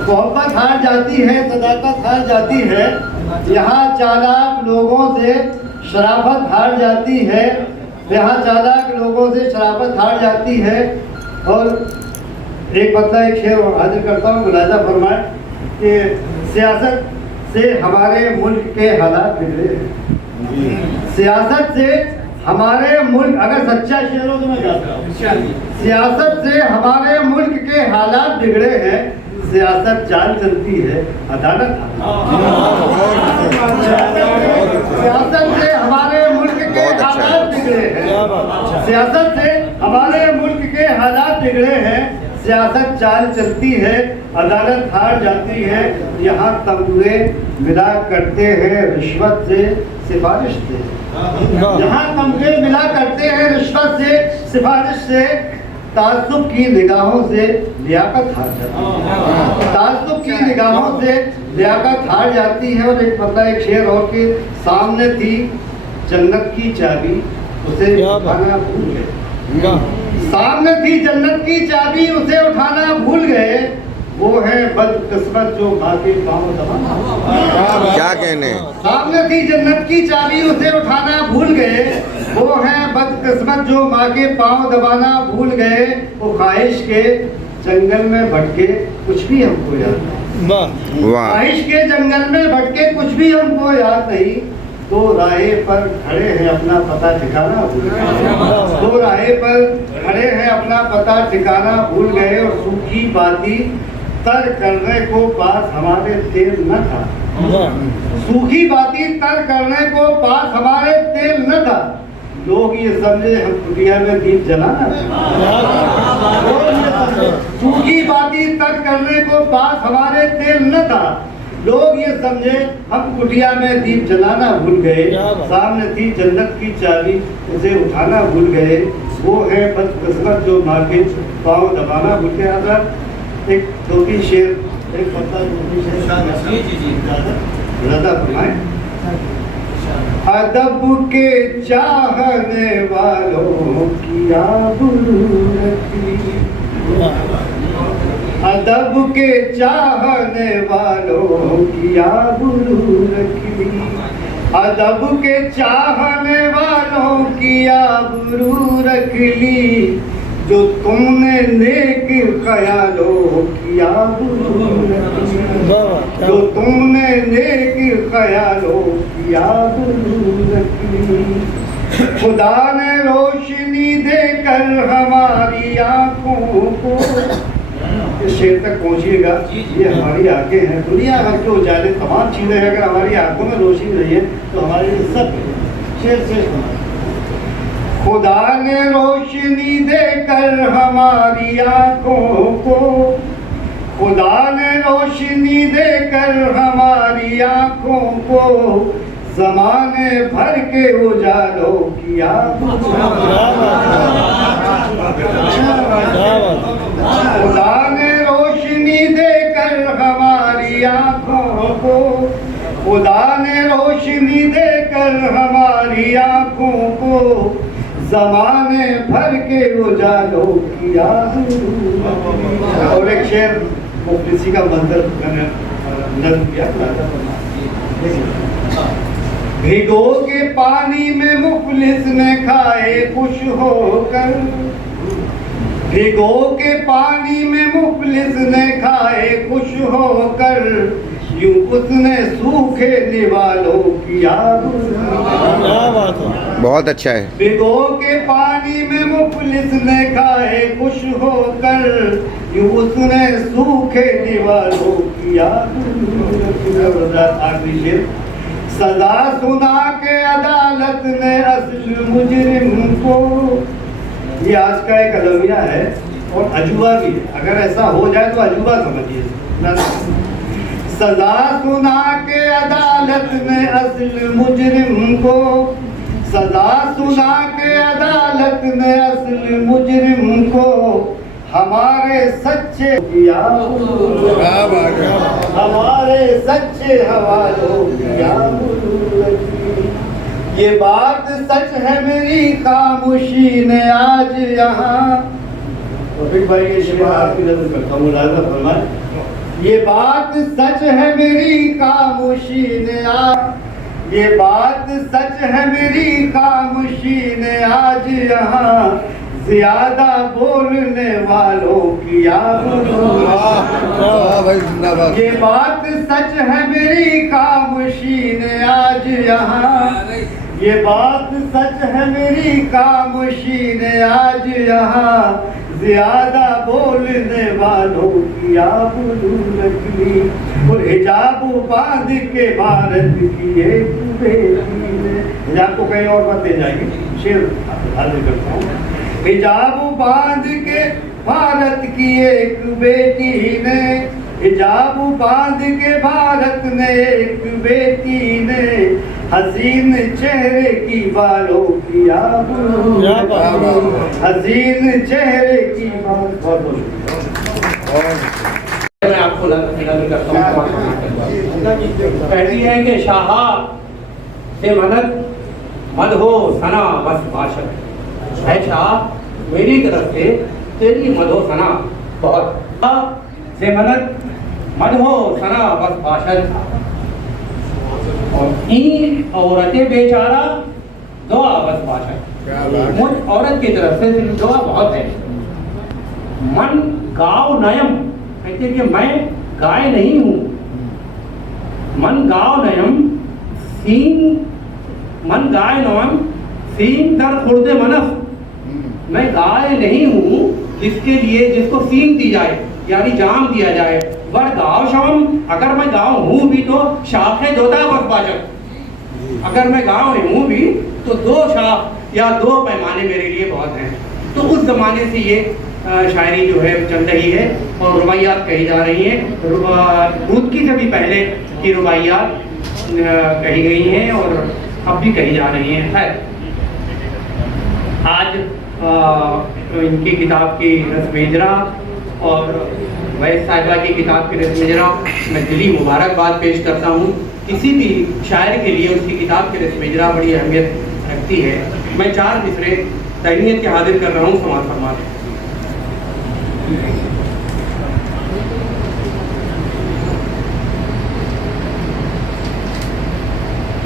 मोहब्बत हार जाती है, सदाकत हार जाती है। यहाँ चालाक लोगों से शराफत हार जाती है। यहाँ चालाक लोगों से शराफत हार जाती है। और एक एक शेर हाजिर करता हूँ, मुलाजा फरमाए कि सियासत से हमारे मुल्क के हालात बिगड़े हैं। सियासत से हमारे मुल्क, अगर सच्चा शेर हो तो मैं गाता हूँ, सियासत से हमारे मुल्क के हालात बिगड़े हैं। सियासत चाल चलती है, अदालत सियासत से हमारे मुल्क के हालात बिगड़े हैं। सियासत से हमारे मुल्क के हालात बिगड़े हैं। सियासत चाल चलती है, अदालत हार जाती है। यहाँ तमगे मिला करते हैं रिश्वत से, सिफारिश से। यहाँ तमगे मिला करते हैं रिश्वत से, सिफारिश से। ताज्जुब की निगाहों से लियाकत हार जाती है। ताज्जुब की निगाहों से लियाकत हार जाती है। और एक शेर और के सामने थी जन्नत की चाबी, उसे उठाना भूल गए। सामने थी जन्नत की चाबी, उसे उठाना भूल गए। वो है बदकिस्मत जो माँ के पाँव दबाना। क्या कहने, सामने थी जन्नत की चाबी, उसे उठाना भूल गए। वो है बदकिस्मत जो माँ के पाँव दबाना भूल गए। वो ख्वाहिश के जंगल में भटके कुछ भी हमको याद नहीं। ख्वाहिश के जंगल में भटके कुछ भी हमको याद नहीं। दो राहे पर खड़े हैं, अपना पता ठिकाना भूल गए। दो राहे पर खड़े हैं, अपना पता ठिकाना भूल गए। और सूखी बाती तर करने को पास हमारे तेल न था। सूखी बाती तर करने को पास हमारे तेल न था। लोग ये समझे हम कुटिया में दीप जलाना। सूखी बाती तर करने को पास हमारे तेल न था। लोग ये समझे हम कुटिया में दीप जलाना भूल गए। सामने थी जन्नत की चाबी, उसे उठाना भूल गए। वो है बदकिस्मत जो माँ के पाँव दबाना भूल गए। अगर एक दो तीन शेर, एक पत्ता रजा फरमाए। अदब के चाहने वालों की आबरू रखी, अदब के चाहने वालों की आबरू रखी, अदब के चाहने वालों की आबरू रख ली। जो तुमने नेक ख्यालों की आबरू रख ली, जो तुमने नेक ख्यालों की आबरू रख ली। खुदा ने रोशनी देकर हमारी आंखों को, इस शेर तक पहुंचिएगा। ये हमारी आंखें हैं, दुनिया भर के उजाले तमाम चीजें हैं। अगर हमारी आंखों में रोशनी नहीं है तो हमारे लिए सब शेर से खुदा ने रोशनी देकर हमारी आंखों को, खुदा ने रोशनी देकर हमारी आंखों को, ज़माने भर के उजालों की आंखों। खुदा ने रोशनी देकर हमारी आंखों को, खुदा ने रोशनी देकर हमारी आंखों को, ज़माने भर के उजालों की आंखों। और एक शेर मुफ्ती का मंदिर मैंने नज़्म किया। भिगो के पानी में मुफलिस ने खाए खुश होकर, भिगो के पानी में मुफलिस ने खाए खुश होकर, यूं उसने सूखे निवालों की आबरू। बहुत अच्छा है। भिगो के पानी में मुफलिस ने खाए खुश होकर, यूं उसने सूखे निवालों की आबरू। आखिरी शेर। सजा सुना के अदालत ने असल मुजरिम को, ये आज का एक अलविया है और अजूबा भी है। अगर ऐसा हो जाए तो अजूबा समझिए। सजा सुना के अदालत में असल मुजरिम को, सजा सुना के अदालत में असल मुजरिम को, हमारे सच्चे किया हमारे सच्चे हवालों किया ये बात सच है मेरी खामोशी ने आज यहाँ रफीक भाई के शेर आपकी नजर करता हूँ मुलाज़ा फरमाए ये बात सच है मेरी खामोशी ने आज ये बात सच है मेरी खामोशी ने आज यहाँ ज्यादा बोलने वालों की ये बात सच है मेरी खामोशी ने आज यहाँ ये बात सच है मेरी खामोशी ने आज यहाँ ज्यादा बोलने वालों की आबरू नकली और हिजाब बांध के भारत की एक बेटी ने हिजाब को कहीं और मत दे जाएगी शेर हाजिर करता हूँ हिजाब बांध के भारत की एक बेटी ने हिजाब बांध के भारत ने एक बेटी ने हसीन चेहरे की बालों की आबरू हसीन चेहरे की बालों मैं आपको करता हूँ कहती है कि शाह से मद हो सना बस भाषण है शाह मेरी तरफ से तेरी मदो सना बहुत से मद हो सना बस भाषण और इन औरतें बेचारा दुआ बस भाषण मुझ औरत की तरफ से सिर्फ दुआ बहुत है मन गाँव नयम कहते कि मैं गाय नहीं हूँ मन गाँव नयम सीन मन गाय नयम सीन दर खुर्दे मनफ मैं गाय नहीं हूँ जिसके लिए जिसको सीन दी जाए यानी जाम दिया जाए वर गाँव शवम अगर मैं गाँव हूँ भी तो शाखे दोता बस बाजक अगर मैं गाँव हूँ भी तो दो शाख या दो पैमाने मेरे लिए बहुत हैं तो उस जमाने से ये शायरी जो है चल रही है और रुबाइयात कही जा रही हैं रुदकी से भी पहले की रुबाइयात कही गई हैं और अब भी कही जा रही हैं खैर आज इनकी किताब की रस्म-ए-इजरा और वैस साहिबा की किताब की रस्म-ए-इजरा मैं दिली मुबारकबाद पेश करता हूँ किसी भी शायर के लिए उसकी किताब की रस्म-ए-इजरा बड़ी अहमियत रखती है मैं 4 मिसरे तहनीयत के हाजिर कर रहा हूँ समाज फरमाते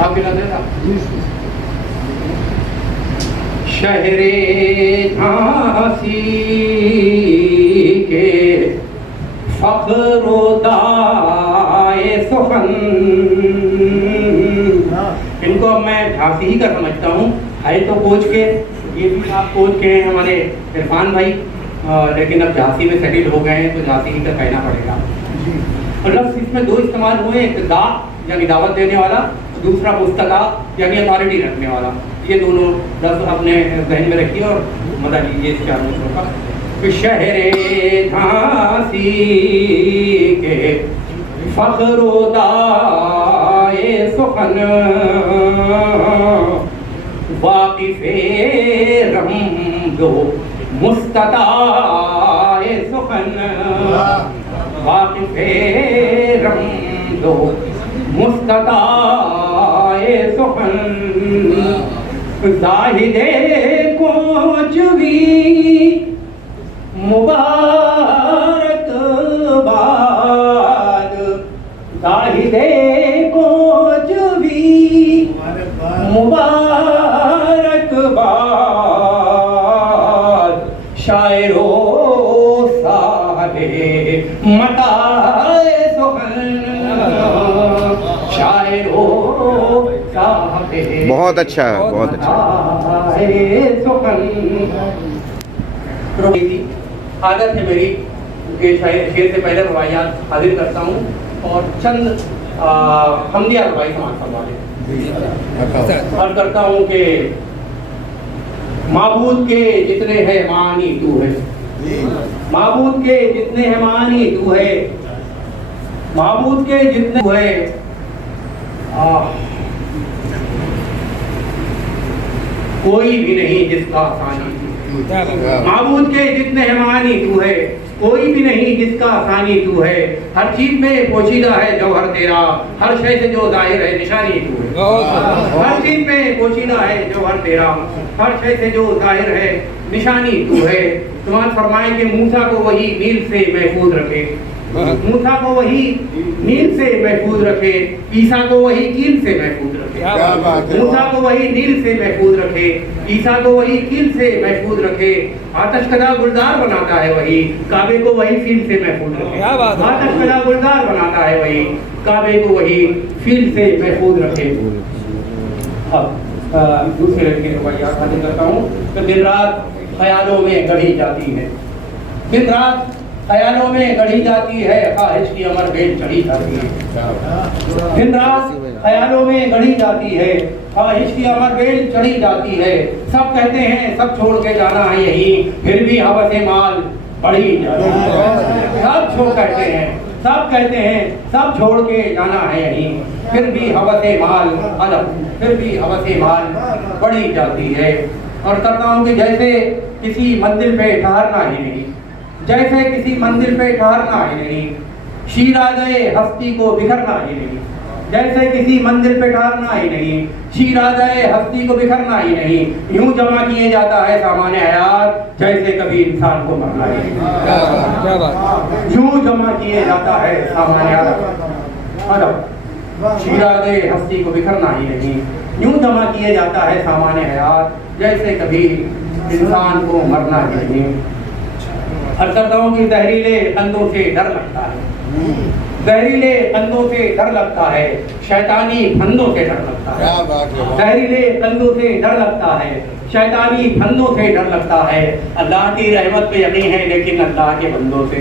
आप गिना देना शहरे झांसी के फखरोदाए सुखन इनको मैं झांसी ही का समझता हूँ है तो कोच के ये भी आप कोच के हैं हमारे इरफान भाई लेकिन अब झांसी में सेटल हो गए हैं तो झांसी ही का कहना पड़ेगा और लफ्ज़ इसमें 2 इस्तेमाल हुए एक दा यानी दावत देने वाला दूसरा मुस्तदा यानी अथॉरिटी रखने वाला ये दोनों लफ्ज़ अपने जहन में रखिए और मजा लीजिए इस 4 मिसरों का शहरे झांसी के फखरोदाए सुखन वाकिफ़े रमदो मुस्तदाए सुखन वाकिफ़े रमदो मुस्तदाए सुखन जाहिदे कोचवी मुबारकबाद जाहिदे कोचवी मुबारकबाद शायरो साहे मताए सुखन शायरो बहुत अच्छा बहुत अच्छा आदत है मेरी के शेर से पहले रुबाइयात हाजिर करता हूँ और चंद हमदिया रुबाई समाज फरमाते और करता हूँ कि माबूद के जितने है मानी तू है माबूद के जितने है मानी तू है माबूद के जितने है कोई भी नहीं जिसका आसानी माबूद के जितने है मानी तू है, कोई भी नहीं जिसका सानी तू है। हर चीज में पोशीदा है जौहर तेरा, हर शय से जो जाहिर है निशानी तू है। हर चीज में पोशीदा है जौहर तेरा, हर शय से जो जाहिर है निशानी तू है। तुम्हारा फरमाए कि मूसा को वही नील से महफूज रखे, मूसा को वही नील से महफूज रखे, ईसा को वही कील से महफूज रखे। मूसा को वही नील से महफूज रखे, ईसा को वही कील से महफूज रखे। आतशकदा गुलजार बनाता है वही, काबे को वही फील से महफूज रखे। आतशकदा गुलजार बनाता है वही, काबे को वही फील से महफूज रखे। अब दूसरे लड़के को मैं याद करता हूँ तो दिन रात ख्यालों में गढ़ी जाती है, दिन रात ख्यालों में गढ़ी जाती है, ख्वाहिश की अमर बेल चढ़ी जाती है। दिन रात ख्यालों में गढ़ी जाती है, ख्वाहिश की अमर बेल चढ़ी जाती है। सब कहते हैं सब छोड़ के जाना है यहीं, फिर भी हवसे माल बढ़ी जाती है। सब छोड़ कहते हैं, सब कहते हैं सब छोड़ के जाना है यहीं, फिर भी हवसे माल अलग, फिर भी हवसे माल बढ़ी जाती है। और करता हूँ कि जैसे किसी मंजिल पे ठहरना ही नहीं, जैसे किसी मंदिर पे ठहरना ही नहीं, शीराज़े हस्ती को बिखरना ही नहीं। जैसे किसी मंदिर पे ठहरना ही नहीं, शीराज़े हस्ती को बिखरना ही नहीं। यूं जमा किए जाता है सामान्य हयात, जैसे कभी इंसान को मरना ही नहीं। यूं जमा किए जाता है सामान्य हयात, शीराज़े हस्ती को बिखरना ही नहीं। यूं जमा किए जाता है सामान्य हयात, जैसे कभी इंसान को मरना ही नहीं। हर करता हूँ कि जहरीले कंधों से डर लगता है, जहरीले कंधों से डर लगता है, शैतानी फंदों से डर लगता है। जहरीले कंधों से डर लगता है, शैतानी फंदों से डर लगता है। अल्लाह की रहमत पे यकीन है लेकिन अल्लाह के बंदों से,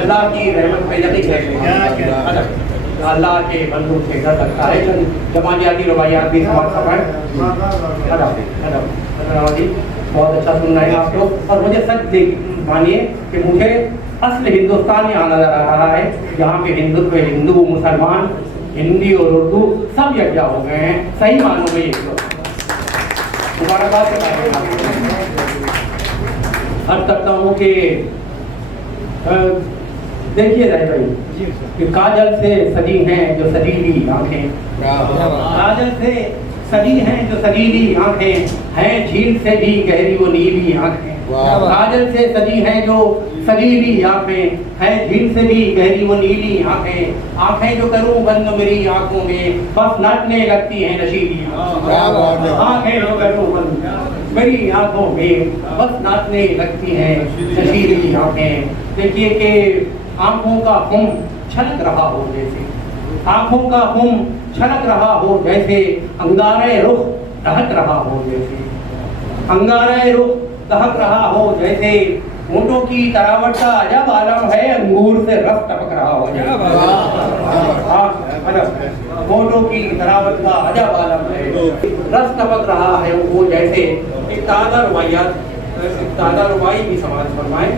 अल्लाह की रहमत पे यकीन है, अल्लाह के बंदों से डर लगता है। जमानियाती रवायात भी समझ बहुत अच्छा सुन रहे हैं आप लोग। और मुझे सच मानिए कि मुझे असल हिंदुस्तान यहाँ नजर आ रहा है, यहाँ पे हिंदुत्व, हिंदू मुसलमान, हिंदी और उर्दू सब यज्ञा हो गए हैं सही मानों में। ये मुबारकबाद अर्ज करता हूँ कि देखिए राय भाई कि काजल से सजी हैं जो सजीली आंखें, काजल से सजी हैं जो सजीली आंखें, हैं झील से भी गहरी वो नीली आंखें। काजल से सजी हैं जो सजीली आंखें, हैं झील से भी गहरी वो नीली आंखें। आंखें जो करूं बंद मेरी आंखों में, बस नाचने लगती हैं नशीली आंखें जो करूं बंद मेरी आंखों में, बस नाचने लगती हैं नशीली आंखें। देखिए कि आंखों का खून छलक रहा हो जैसे, आंखों का खून छलक रहा हो जैसे, अंगारे रुख दहक रहा हो जैसे, अंगारे रुख दहक रहा हो जैसे। ऊँटों की तरावट का अजब आलम है, अंगूर से रस टपक रहा हो जैसे। ऊँटों की तरावट का अजब आलम है, रस टपक रहा है वो जैसे। एक ताज़ा रुबाई भी समाज फरमाए।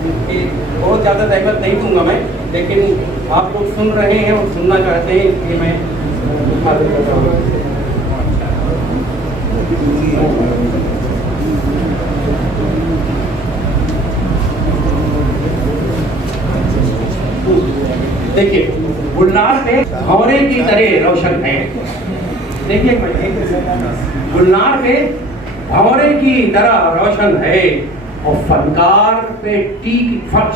बहुत ज़्यादा तहमत नहीं दूंगा मैं, लेकिन आप लोग सुन रहे हैं और सुनना चाहते हैं इसलिए मैं करता हूँ। देखिए गुलनार पे भंवरे की तरह रोशन है। देखिए गुलनार पे भंवरे की तरह रोशन है, और फनकार पे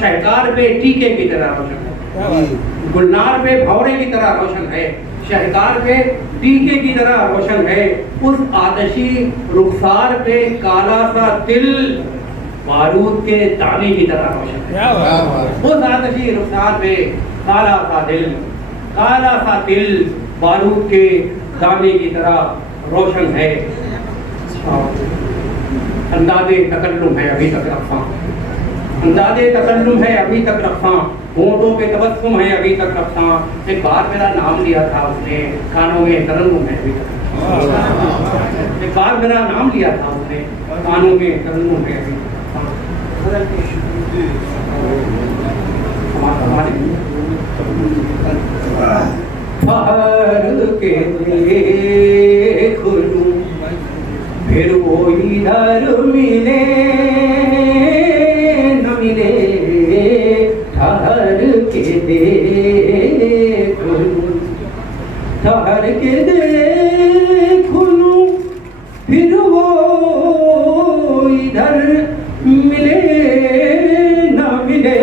शहकार पे टीके की तरह रोशन है। गुलनार पे भंवरे की तरह रोशन है, शहकार पे टीके की तरह रोशन है। उस आतशी रुखसार पे काला सा तिल बारूद के दाने की तरह रोशन है। उस आतशी रुखसार पे काला सा तिल बारूद के दाने की तरह रोशन है। अंदाज़े तकल्लुम है अभी तक रफ़ा, अंदाज़े तकल्लुम है अभी तक रफ़ा, होंठों पे तबस्सुम है अभी तक रफ़ा। एक बार मेरा नाम लिया था उसने, कानों में तरन्नुम है अभी तक। एक बार मेरा नाम लिया था उसने, कानों में तरन्नुम है अभी तक। फहर के खुद इधर मिले न मिले ठहर के देखूं, ठहर के देखूं फिर वो इधर मिले न मिले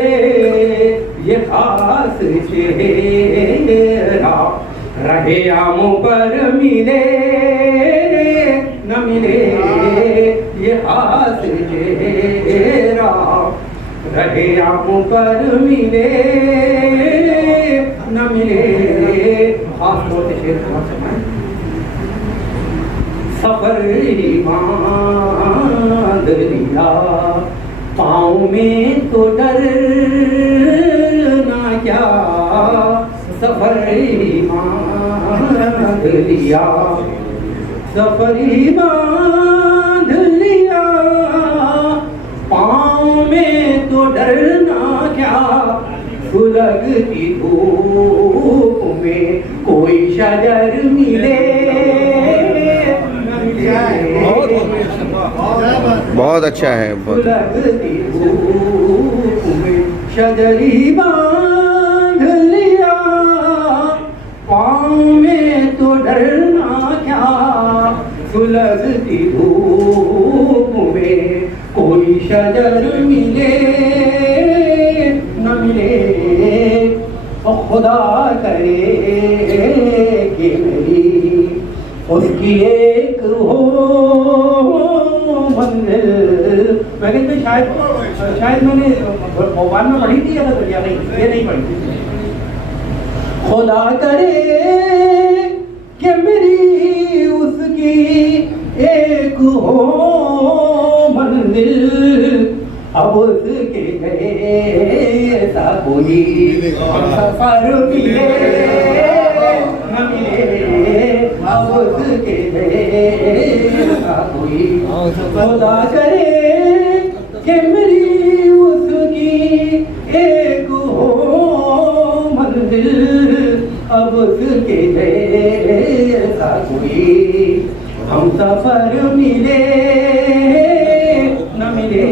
ये खास चेहरा रहे आमों पर मिले न मिले ये खास चेहरा रहे आमों पर मिले न मिले खास तौर से शेर सफर बांध लिया पाँव में तो डर ना क्या, सफर बांध लिया, सफर बांध लिया पाँव में तो डरना क्या, सुलगती धूप में कोई शजर मिले बहुत अच्छा है, बहुत सुलगती धूप में शजरी बांध लिया पाँव में तो डरना क्या, सुलगती धूप में कोई शजर मिले न मिले। और खुदा करे कि मेरी उसकी एक हो मंजिल। मैंने तो शायद मैंने भगवान में पढ़ी थी या नहीं, ये नहीं पढ़ी थी। खुदा करे कि मेरी उसकी एक हो मंजिल, अब उसके जैसा कोई सफर मिले न मिले, अब उसके जैसा कोई। खुदा करे कि मेरी उसकी एक हो मंजिल, अब उसके जैसा कोई हम सफर मिले न मिले।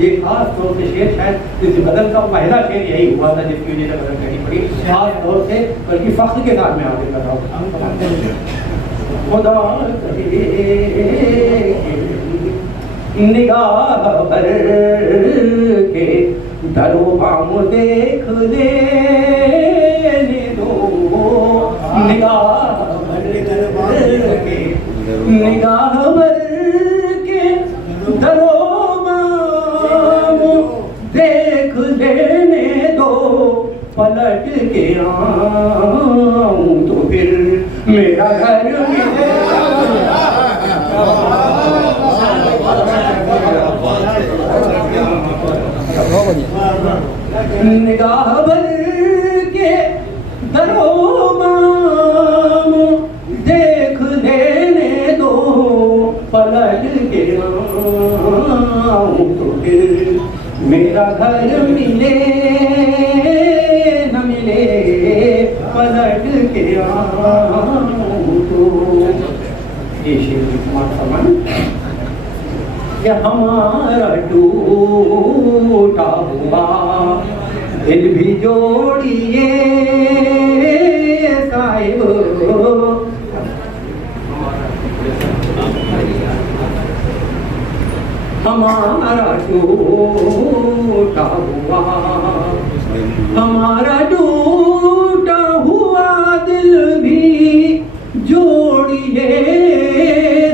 ये खास तौर से शेर शायद इस गजल का पहला शेर यही हुआ था जिसकी वजह से गजल कहनी पड़ी, खास तौर से बल्कि फख्र के साथ में आगे कर रहा हूँ। खुदा निगाह भर के दरो बाम देख लेने दो, निगाह भर के निगाह भर के दरो बाम देख लेने दो, पलट के आऊं तो फिर मेरा घर मिले। निगाह भर के दरो बाम देख लेने दो, पलट के आऊं तो फिर मेरा घर मिले न मिले, पलट के आऊं तो। ये शेर कुमार समान ये हमारा टूटा हुआ दिल भी जोड़िए साहिब, हमारा टूटा हुआ, हमारा टूटा हुआ दिल भी जोड़िए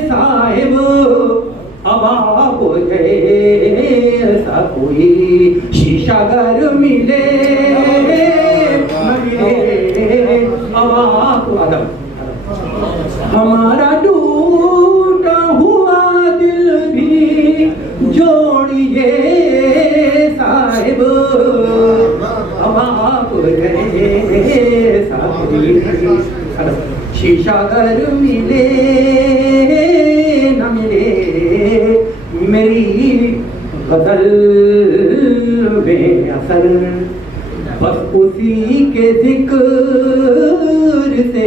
साहिब, अब आपको जैसा कोई शीशा घर मिले न मिले, अब आपको अदब। हमारा टूटा हुआ दिल भी जोड़िए साहिब, अब आपको जैसा कोई शीशा घर मिले न मिले। मेरी गजल में असर बस उसी के जिक्र से,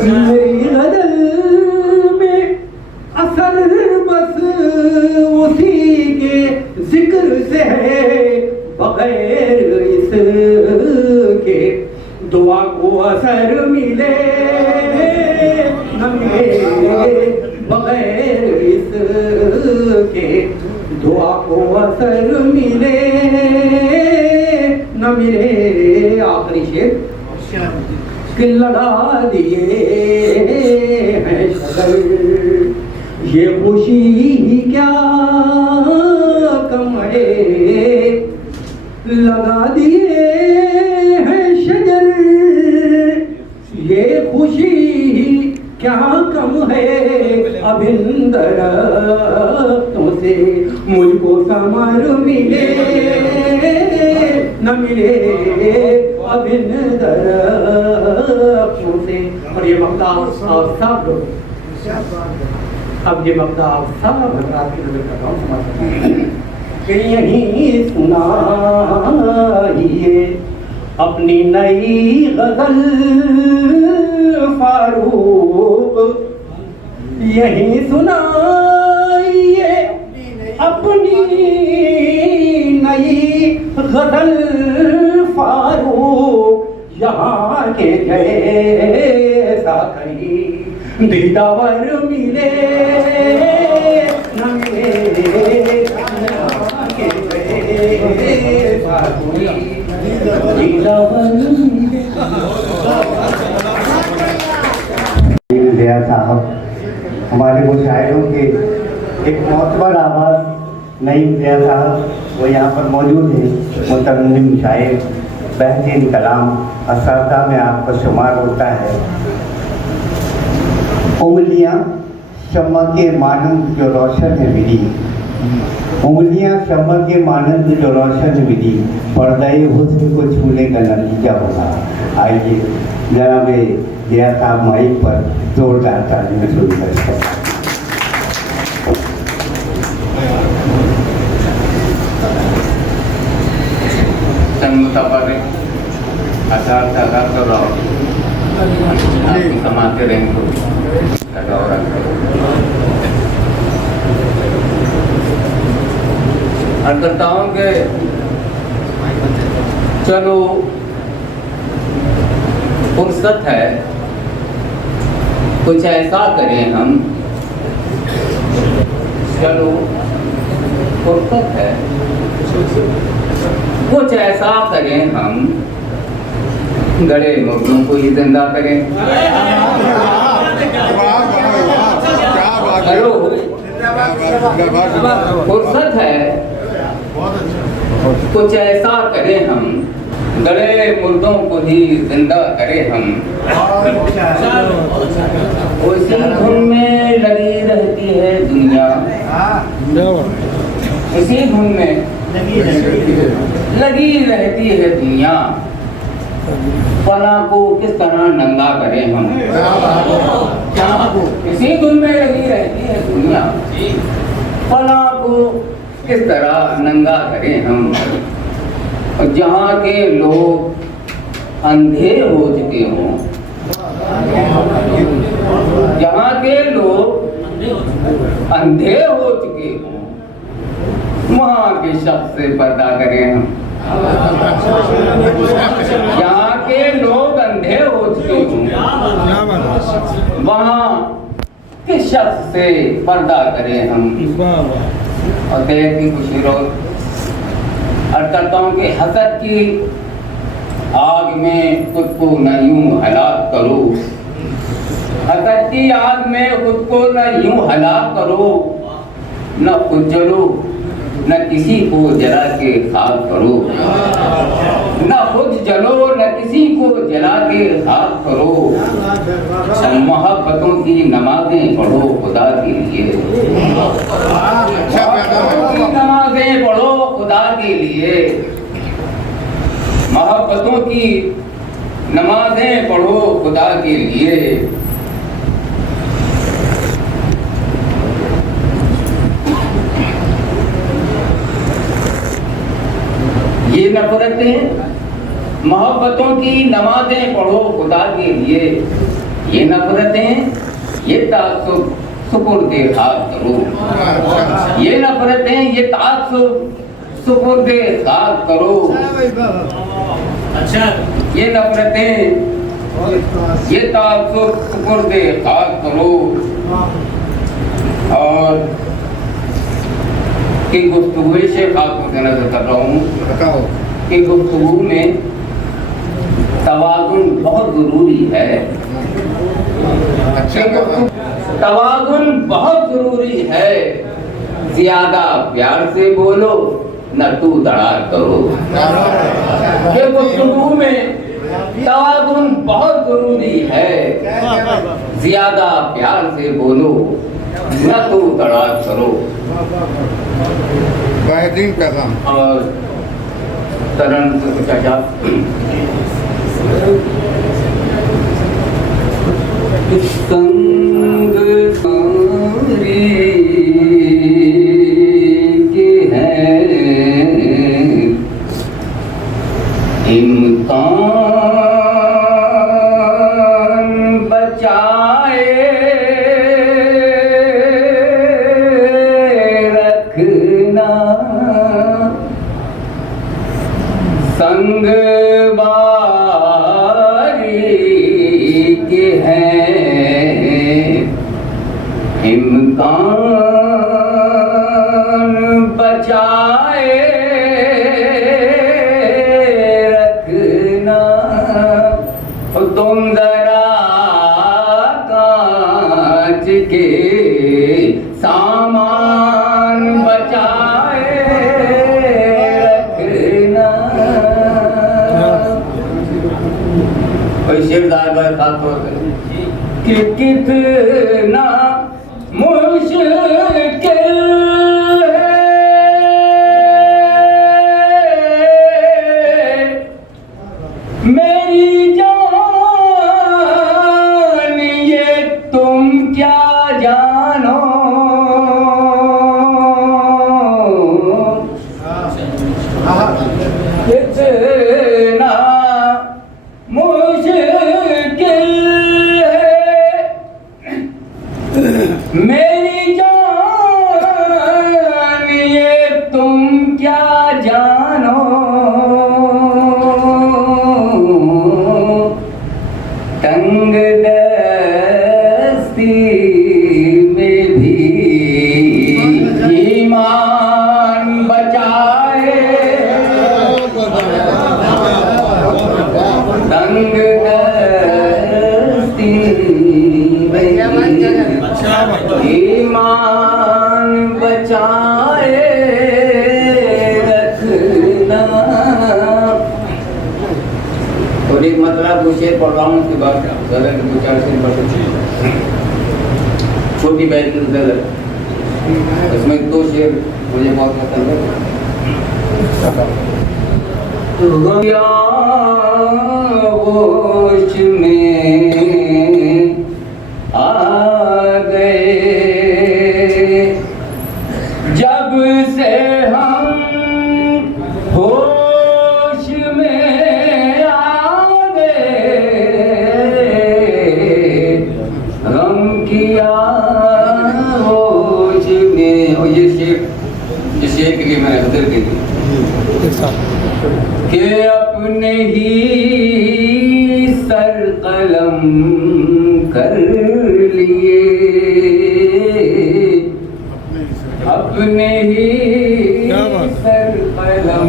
मेरी गजल जिक्र से है बगैर इसके दुआ को असर मिले न मिले, बगैर इसके दुआ को असर मिले न मिले। आखिरी शेर कि लगा दिए हैं शगर, ये खुशी ही क्या कम है, लगा दिए हैं शजर, ये खुशी ही क्या कम है। अब इन दरख्तों से मुझको समर मिले न मिले, अब इन दरख्तों से। और ये मक्ता आप सब लोग, अब ये मक्ता आप सब हजरात की नजर कर रहा हूँ, समझ सकते हैं कि यही सुनाइए अपनी नई गजल फारूक, यही सुनाइए अपनी नई गजल फारूक, यहाँ के जैसा कहीं दीदावर मिले न मिले, यहाँ के जैसा कोई दीदावर मिले। ज़िया साहब हमारे वो शायरों के एक मोतबर आवाज़ नईम ज़िया साहब, वो यहाँ पर मौजूद हैं। मुतरन्निम शायर, बेहतरीन कलाम, असातिज़ा में आपका शुमार होता है। उंगलियाँ शम्मा के मानंद जो रोशन है मिली, उंगलियाँ शम्मा के मानंद जो रोशन मिली, पर्दाए हुस्न को छूने का नतीजा होगा। आइए जनाब ज़िया साहब माइक पर जोरदार तालियां शुरू करते हैं। समाज के रैंक को अर्ज करता हूँ कि चलो फुर्सत है, कुछ ऐसा करें हम, चलो फुर्सत है, कुछ ऐसा करें हम, गड़े मुर्दों को ही जिंदा करें। हेलो, फुर्सत है, कुछ ऐसा करें हम, गड़े मुर्दों को ही जिंदा करें हम। उसी धुन में लगी रहती है दुनिया, उसी धुन में लगी रहती है दुनिया, फना को किस तरह नंगा करें हम। इसी धुन में लगी रहती है दुनिया, फना को किस तरह नंगा करें हम। जहाँ के लोग अंधे हो चुके हों, जहाँ के लोग अंधे हो चुके हों, वहाँ के शख्स से पर्दा करें हम। यहाँ के लोग अंधे हो चुके हों, वहाँ के शख्स से पर्दा करें हम। और देख की खुशी रोज अर्ज करता हूँ कि हसद की आग में खुद को न यूं हलाक करो, हसद की आग में खुद को न यूं हलाक करो, न खुद जलो न किसी को जला के खाक करो, न खुद जलो न किसी को जला के खाक करो। मोहब्बतों की नमाजें पढ़ो खुदा के लिए, नमाजें पढ़ो खुदा के लिए, मोहब्बतों की नमाजें पढ़ो खुदा के लिए। ये नफरतें मोहब्बतों की नमाजें पढ़ो खुदा के लिए, ये नफरतें ये तासुब सुपुर्दे खाक करो, ये नफरतें ये तासुब सुपुर्दे खाक करो। अच्छा ये नफरतें, ये तासुब सुपुर्दे खाक करो। और की गुफ्तगू से खाक से नजर कर रहा हूँ कि गुफ्तगू में तवाज़ुन बहुत जरूरी है। तवाज़ुन बहुत जरूरी है। ज्यादा प्यार से बोलो, न तू दरार करो। ये गुफ्तगू में तवाज़ुन बहुत जरूरी है। ज्यादा प्यार से बोलो, न तू दरार करो। और तरण चाचा संग सारी के हैं इम्कान बचाए रखना। संग के हैं इम्कान बचाए रखना। तुम जरा कांच के सामान बचाए रखना। शेरदार बार खास तौर पर कि कितना मुश्किल है मेरी जान ये तुम क्या जानो। कितना मेरी जान ये तुम क्या जानो। तंग दस्ती में भी ईमान बचाए। तंग दस्ती में ईमान बचाए रखना। और एक मतलब वो शेर पढ़ रहा हूँ उसके बाद ज़्यादा के दो चार शेर पढ़ सकते। छोटी बहन की ज़्यादा उसमें दो शेर मुझे बहुत पसंद है। होश में आ गए जब से हम होश में आ गए। गम किया होश में। और ये शेर के लिए मैंने हजर के लिए कि अपने ही सर कलम कर लिए। अपने ही सर कलम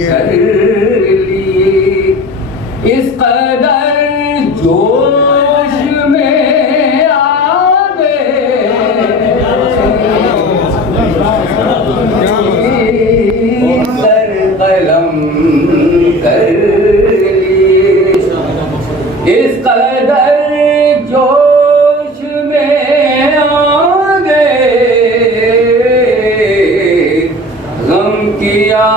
कर लिए। इस कदर जोश में आ गए सर कलम कर लिए। इस कदर जोश में आ गए गम किया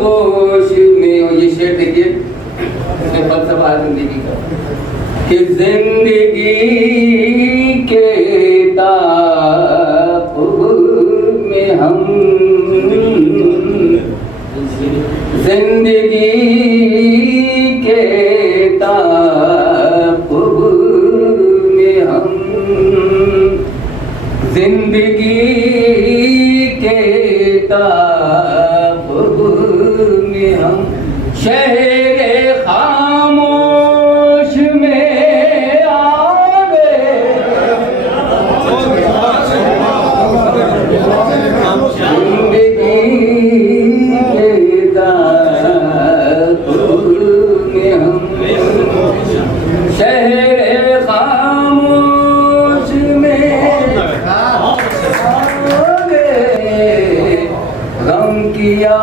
गोश में। और ये शेर देखिए इसमें फलसफा जिंदगी का कि जिंदगी के ताक़ुब में हम जिंदगी के ताक़ुब में हम जिंदगी के ताक़ुब में हम शहरे खामोश में आ गए। जिंदगी के दापुर में हम शहरे खामोश में आ गए। गम किया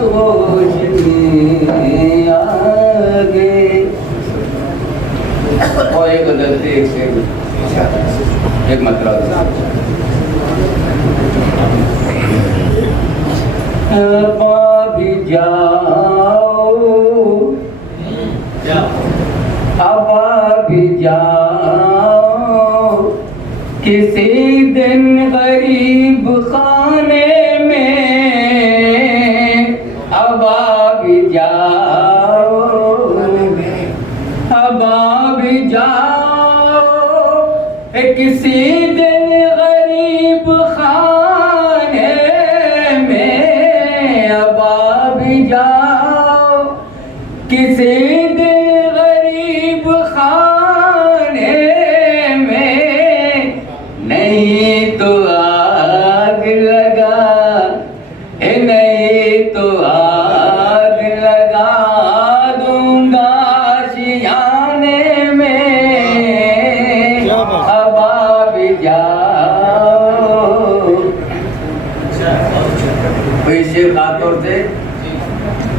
होश में आ गए। और एक गजल से एक मतलब भी जाओ अब भी जाओ किसी दिन गरीब खाने में अब भी जाओ अब भी जाओ किसी दिन गरीब खाने में अब भी जाओ किसी दिन गरीब खाने में नहीं तो आग लगा नहीं तो आग लगा दूंगा शियाने में अब भी जाओ। वैसे खातों से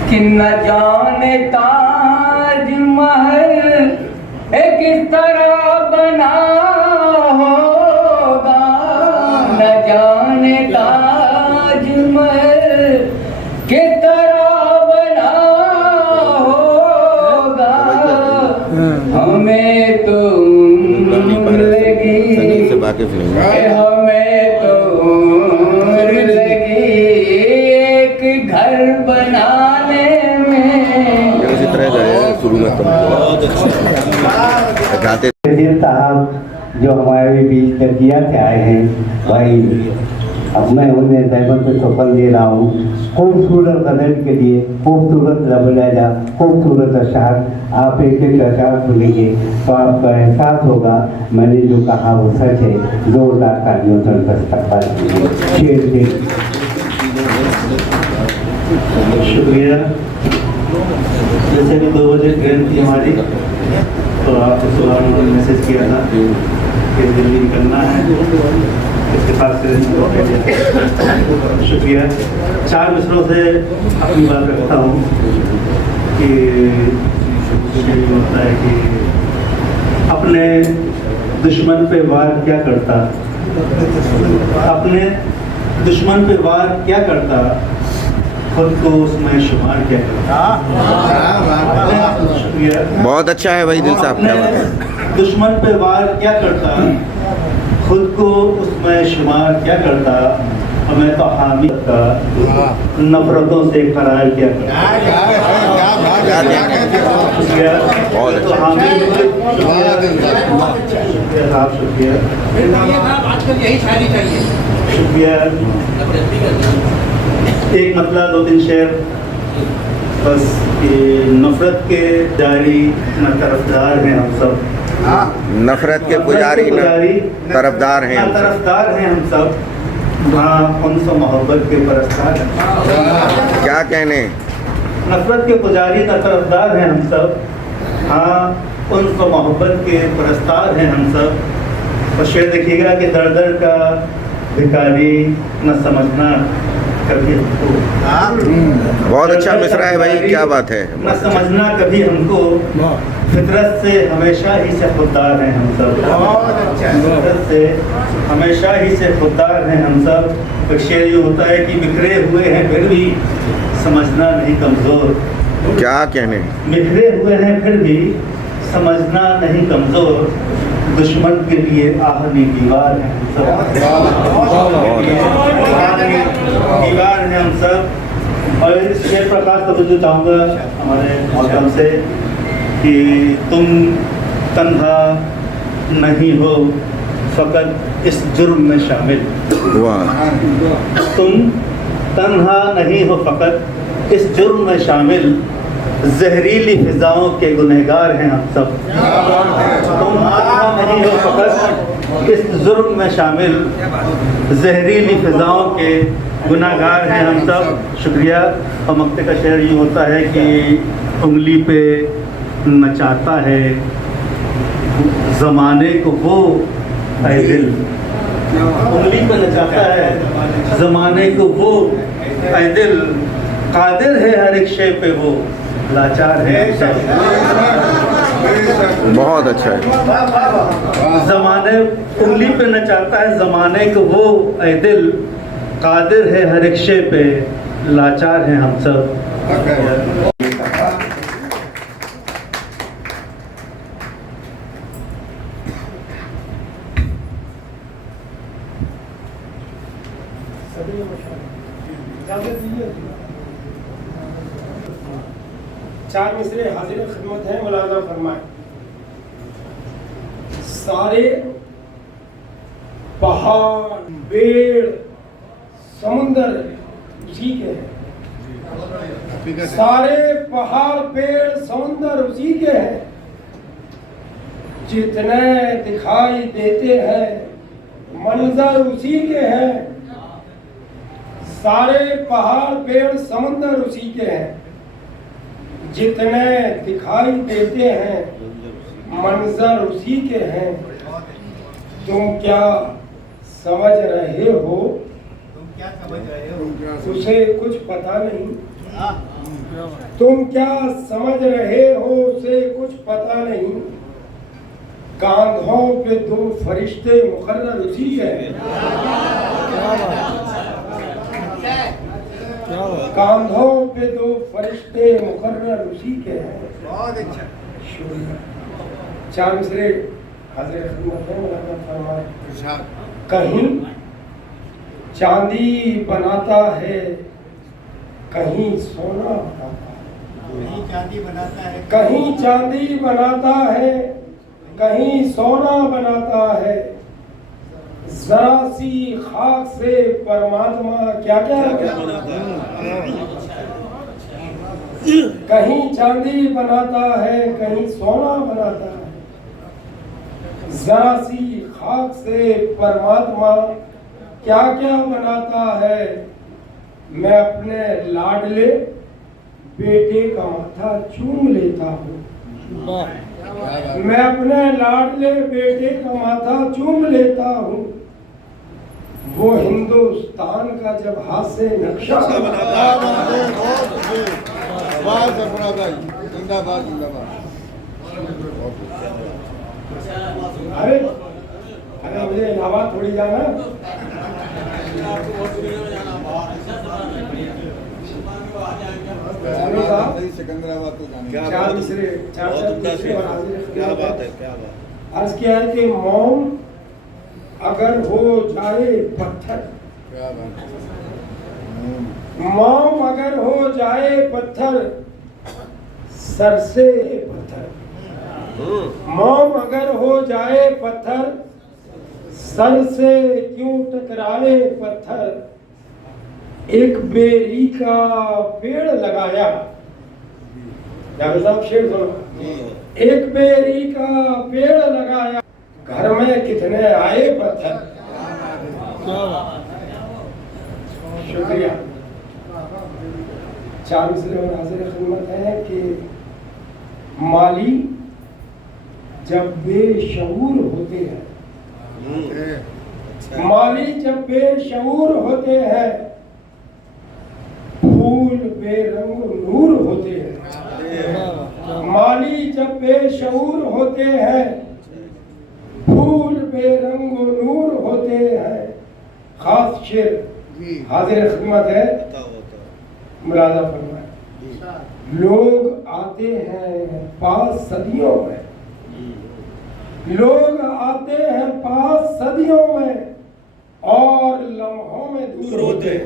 कि न जाने ताजमहल किस तरह बना होगा। न जाने ताजमहल किस तरह बना होगा। हमें तो लगी से वाकिफ नहीं है। हमें तो लगी एक घर बनाने में। इसी तरह गए शुरू में तो गाते साहब जो हमारे बीच तकिया से आए हैं भाई, अब मैं उन्हें दैवत पे सफल दे रहा हूँ। खूबसूरत गजल के लिए खूबसूरत लबलैजा खूबसूरत अशार आप एक एक अशार सुनेंगे तो आपका एहसास होगा मैंने जो कहा वो सच है। जोरदार तालियों से उनका इस्तकबाल कीजिए। शेर शेर शुक्रिया। जैसे कि 2 बजे ट्रेन थी हमारी, तो आपको सुबह उन्होंने मैसेज किया था कि दिल्ली निकलना है, इसके साथ से शुक्रिया। 4 मिसरों से अपनी बात रखता हूँ कि ये होता है कि अपने दुश्मन पे वार क्या करता, अपने दुश्मन पे वार क्या करता, खुद को उसमें शुमार क्या करता। शुक्रिया। बहुत अच्छा है भाई दिल साहब, क्या बात है। दुश्मन पे वार क्या करता, खुद को उसमें शुमार क्या करता। और मैं तो हामी का नफरतों से करार क्या करता। बहुत तो हामी साहब शुक्रिया। यही शायरी चाहिए। शुक्रिया। एक मतलब 2-3 शेर बस। नफरत के जारी न तरफदार हैं हम सब। नफरत के पुजारी न तरफदार हैं हम सब। तरफदार हैं हम सब। हाँ, उनसे मोहब्बत के परस्तार हैं। क्या कहने। नफरत के पुजारी न तरफदार हैं हम सब। हाँ, उनसे मोहब्बत के परस्तार हैं हम सब। और शेर देखिएगा कि दर दर का भिखारी न समझना कभी हमको। बहुत अच्छा मिसरा है भाई, क्या बात है। न समझना कभी हमको, फितरत से हमेशा ही से खुददार हैं हम सब। फितरत से हमेशा ही से खुददार हैं हम सब। एक शेर ये होता है कि बिखरे हुए हैं फिर भी समझना नहीं कमज़ोर। क्या कहने। बिखरे हुए हैं फिर भी समझना नहीं कमज़ोर। दुश्मन के लिए आहनी दीवार है हम सब। दीवार है हम सब। और इस शेर प्रकाश तवज्जो चाहूँगा हमारे मौसम से कि तुम तन्हा नहीं हो फ़कत इस जुर्म में शामिल। वाह। तुम तन्हा नहीं हो फ़कत इस जुर्म में शामिल, जहरीली फिजाओं के गुनहगार हैं हम सब। तुम तन्हा नहीं हो फ़कत इस जुर्म में शामिल, जहरीली फिजाओं के गुनहगार हैं हम सब। शुक्रिया। और मक्ते का शेर यूँ होता है कि उंगली पे नचाता है ज़माने को वो ऐ दिल, उंगली पे नचाता है ज़माने को वो ऐ दिल, कादिर है हर एक शे पे वो, लाचार है बहुत अच्छा है। ज़माने उंगली पे नचाता है ज़माने को वो ऐ दिल, कादिर है हर एक शे पे, लाचार हैं हम सब। चार मिसरे हाजिर खिदमत है, मुलाजा फरमाए। सारे पहाड़ पेड़ समुंदर उसी के हैं, सारे पहाड़ पेड़ समुंदर उसी के हैं, जितने दिखाई देते हैं मंजर उसी के हैं, सारे पहाड़ पेड़ समुंदर उसी के हैं, जितने दिखाई देते हैं मंजर उसी के हैं। तुम क्या समझ रहे हो? उसे कुछ पता नहीं। तुम क्या समझ रहे हो? उसे कुछ पता नहीं। कांधों पे दो फरिश्ते मुकर्रर उसी के हैं, कांधों पे दो फरिश्ते मुकर्रर उसी के हैं। बहुत अच्छा। चार मिसरे हाजिर खिदमत है, मुलाजा फरमाए। कहीं चांदी बनाता है, कहीं सोना बनाता है, कहीं चांदी बनाता है, कहीं चांदी बनाता है, कहीं सोना बनाता है। जरा सी खाक से परमात्मा क्या क्या बनाता है। कहीं चांदी बनाता है, कहीं सोना बनाता है। जरा सी खाक से परमात्मा क्या क्या बनाता है। मैं अपने लाडले बेटे का माथा चूम लेता हूँ, मैं अपने लाडले बेटे का माथा चूम लेता हूँ। वो हिंदुस्तान का जब हाथ से नक्शा बनाता है। अरे अरे मुझे इलाहाबाद थोड़ी जाना। चार मिसरे और हाजिर क्या बात है, क्या बात। अर्ज किया है कि मौन अगर हो जाए पत्थर, मौन अगर हो जाए पत्थर, सर से पत्थर, मौन अगर हो जाए पत्थर, सर से क्यों टकराए पत्थर। एक बेरी का पेड़ लगाया, जावेद साहब शेर सुनो। एक बेरी का पेड़ लगाया, घर में कितने आए पत्थर। शुक्रिया। चार मिसरे और हाजिर खिदमत है कि माली जब बेशऊर होते हैं, माली जब बेशऊर होते हैं, फूल बेरंग नूर होते हैं। माली जब बेशऊर होते हैं, फूल बेरंग नूर होते हैं। खास शेर हाजिर खिदमत है, मुलाजा फरमाए। लोग आते हैं पास सदियों में, लोग आते हैं पास सदियों में, और लम्हों में दूर होते हैं।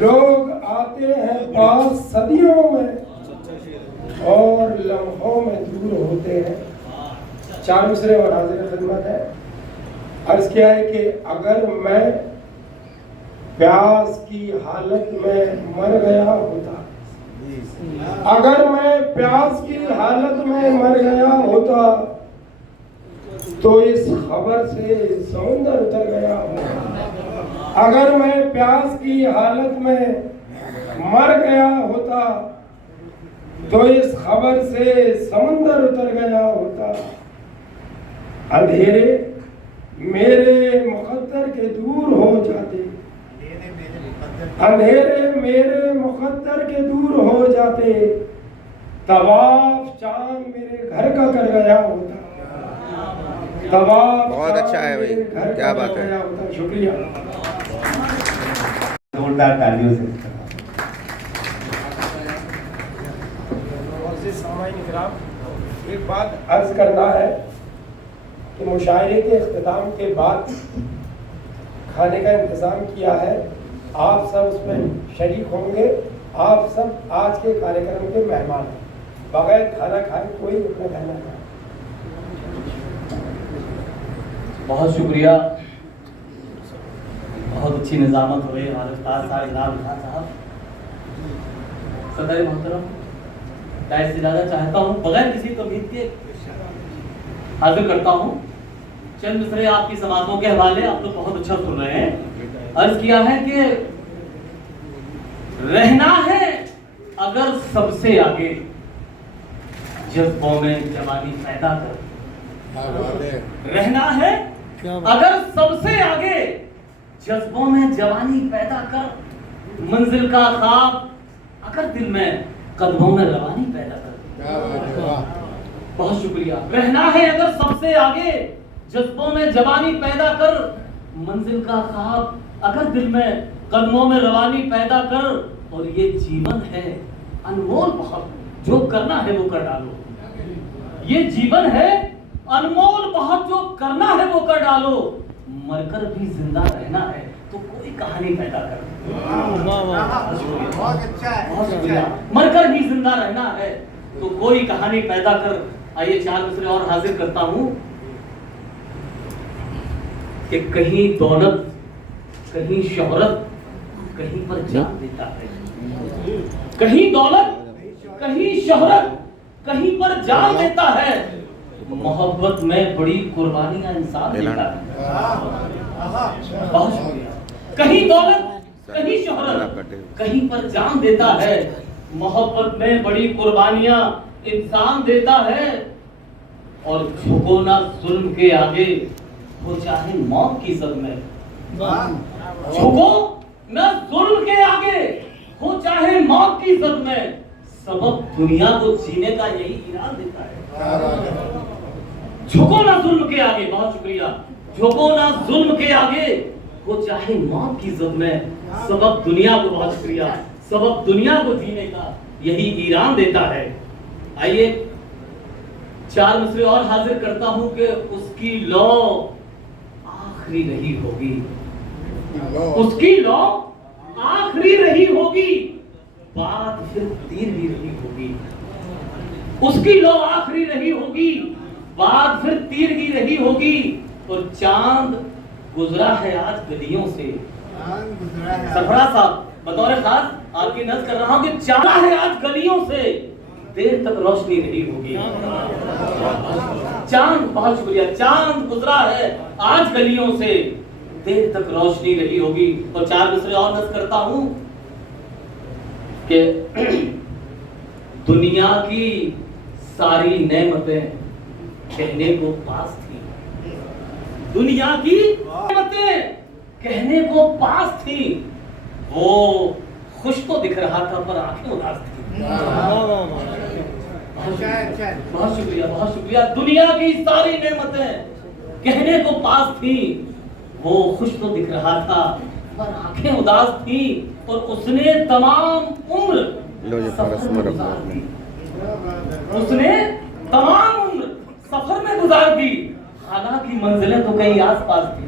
लोग आते हैं पास सदियों में, और लम्हों में दूर होते हैं। चार मिसरे और हाजिर खिदमत है। अर्ज किया है कि अगर मैं प्यास की हालत में मर गया होता, अगर मैं प्यास की हालत में मर गया होता तो इस खबर से समुंदर उतर गया होता। अगर मैं प्यास की हालत में मर गया होता तो इस खबर से समुंदर उतर गया होता। अंधेरे मेरे मुकद्दर के दूर हो जाते, अंधेरे मेरे मुकद्दर के दूर हो जाते, तवाफ चांद मेरे घर का कर गया होता, तवाफ बहुत अच्छा है भाई, मेरे घर क्या का बात कर है। गया होता। शुक्रिया। जोरदार तालियों से एक बात अर्ज करना है कि मुशायरे के इख्तिताम के बाद खाने का इंतज़ाम किया है, आप सब उसमें शरीक होंगे। आप सब आज के कार्यक्रम के मेहमान हैं, बगैर खाना खाए कोई अपना कहना नहीं। बहुत शुक्रिया, बहुत अच्छी निज़ामत हो रही है हमारे उस्ताद साहब इनाम खान साहब। सदर मोहतरम, मैं इससे ज़्यादा चाहता हूँ बगैर किसी तमीज़ के हाजिर करता हूँ चंद मिसरे आपकी समातों के हवाले। आप लोग बहुत अच्छा सुन रहे हैं। अर्ज किया है कि रहना है अगर सबसे आगे, जज्बों में जवानी पैदा कर। रहना है अगर सबसे आगे, जज्बों में जवानी पैदा कर। मंजिल का ख्वाब अगर दिल में, कदमों में रवानी पैदा कर। बहुत शुक्रिया। रहना है अगर सबसे आगे, जज्बों में जवानी पैदा कर। मंजिल का ख्वाब अगर दिल में, कदमों में रवानी पैदा कर। और ये जीवन है अनमोल बहुत, जो करना है वो कर डालो। ये जीवन है अनमोल बहुत, जो करना है वो कर डालो। मरकर भी जिंदा रहना है तो कोई कहानी पैदा कर। बहुत अच्छा है, बहुत शुक्रिया। मरकर भी जिंदा रहना है तो कोई कहानी पैदा कर। आइए 4 मिसरे और हाजिर करता हूं कि कहीं दौलत, कहीं शोहरत, कहीं पर जान देता है। कहीं दौलत, कहीं शोहरत, कहीं पर जान देता है। मोहब्बत में बड़ी कुर्बानियां इंसान देता है। बहुत शुक्रिया। कहीं दौलत, कहीं शोहरत, कहीं पर जान देता है। मोहब्बत में बड़ी कुर्बानियां इंसान देता है। और झुको ना जुल्म के आगे, वो चाहे मौत की जद में। झुको ना जुल्म के आगे, हो चाहे मौत की जद में। सबब दुनिया को जीने का यही इनाम देता है। झुको ना जुल्म के आगे, बहुत शुक्रिया। झुको ना जुल्म के आगे, वो चाहे मौत की जद में। सबब दुनिया को, बहुत शुक्रिया, सबब दुनिया को जीने का यही ईरान देता है। आइए 4 मिसरे और हाजिर करता हूं कि उसकी लौ आखिरी रही होगी। उसकी लौ आखिरी रही होगी, बात फिर तीर भी रही होगी। उसकी लौ आखिरी रही होगी, बात फिर तीर की रही होगी। और चांद गुजरा है आज गलियों से। सरफराज साहब, बतौर खास आपकी नज़र कर रहा हूं कि चांद है आज गलियों से, देर तक रोशनी रही होगी। चांद, बहुत शुक्रिया। चांद गुजरा है आज गलियों से, देर तक रोशनी रही होगी। और 4 मिसरे और नज़र करता हूं कि दुनिया की सारी नेमतें कहने को पास थी। दुनिया की नेमतें कहने को पास थी। वो खुश तो दिख रहा था पर आंखें उदास थी। बहुत शुक्रिया, बहुत शुक्रिया। दुनिया की सारी नेमतें कहने को पास थी। वो खुश तो दिख रहा था पर आंखें उदास थी। और उसने तमाम उम्र सफर में गुजार दी। उसने तमाम उम्र सफर में गुजार दी, हालांकि मंजिलें तो कहीं आसपास थी।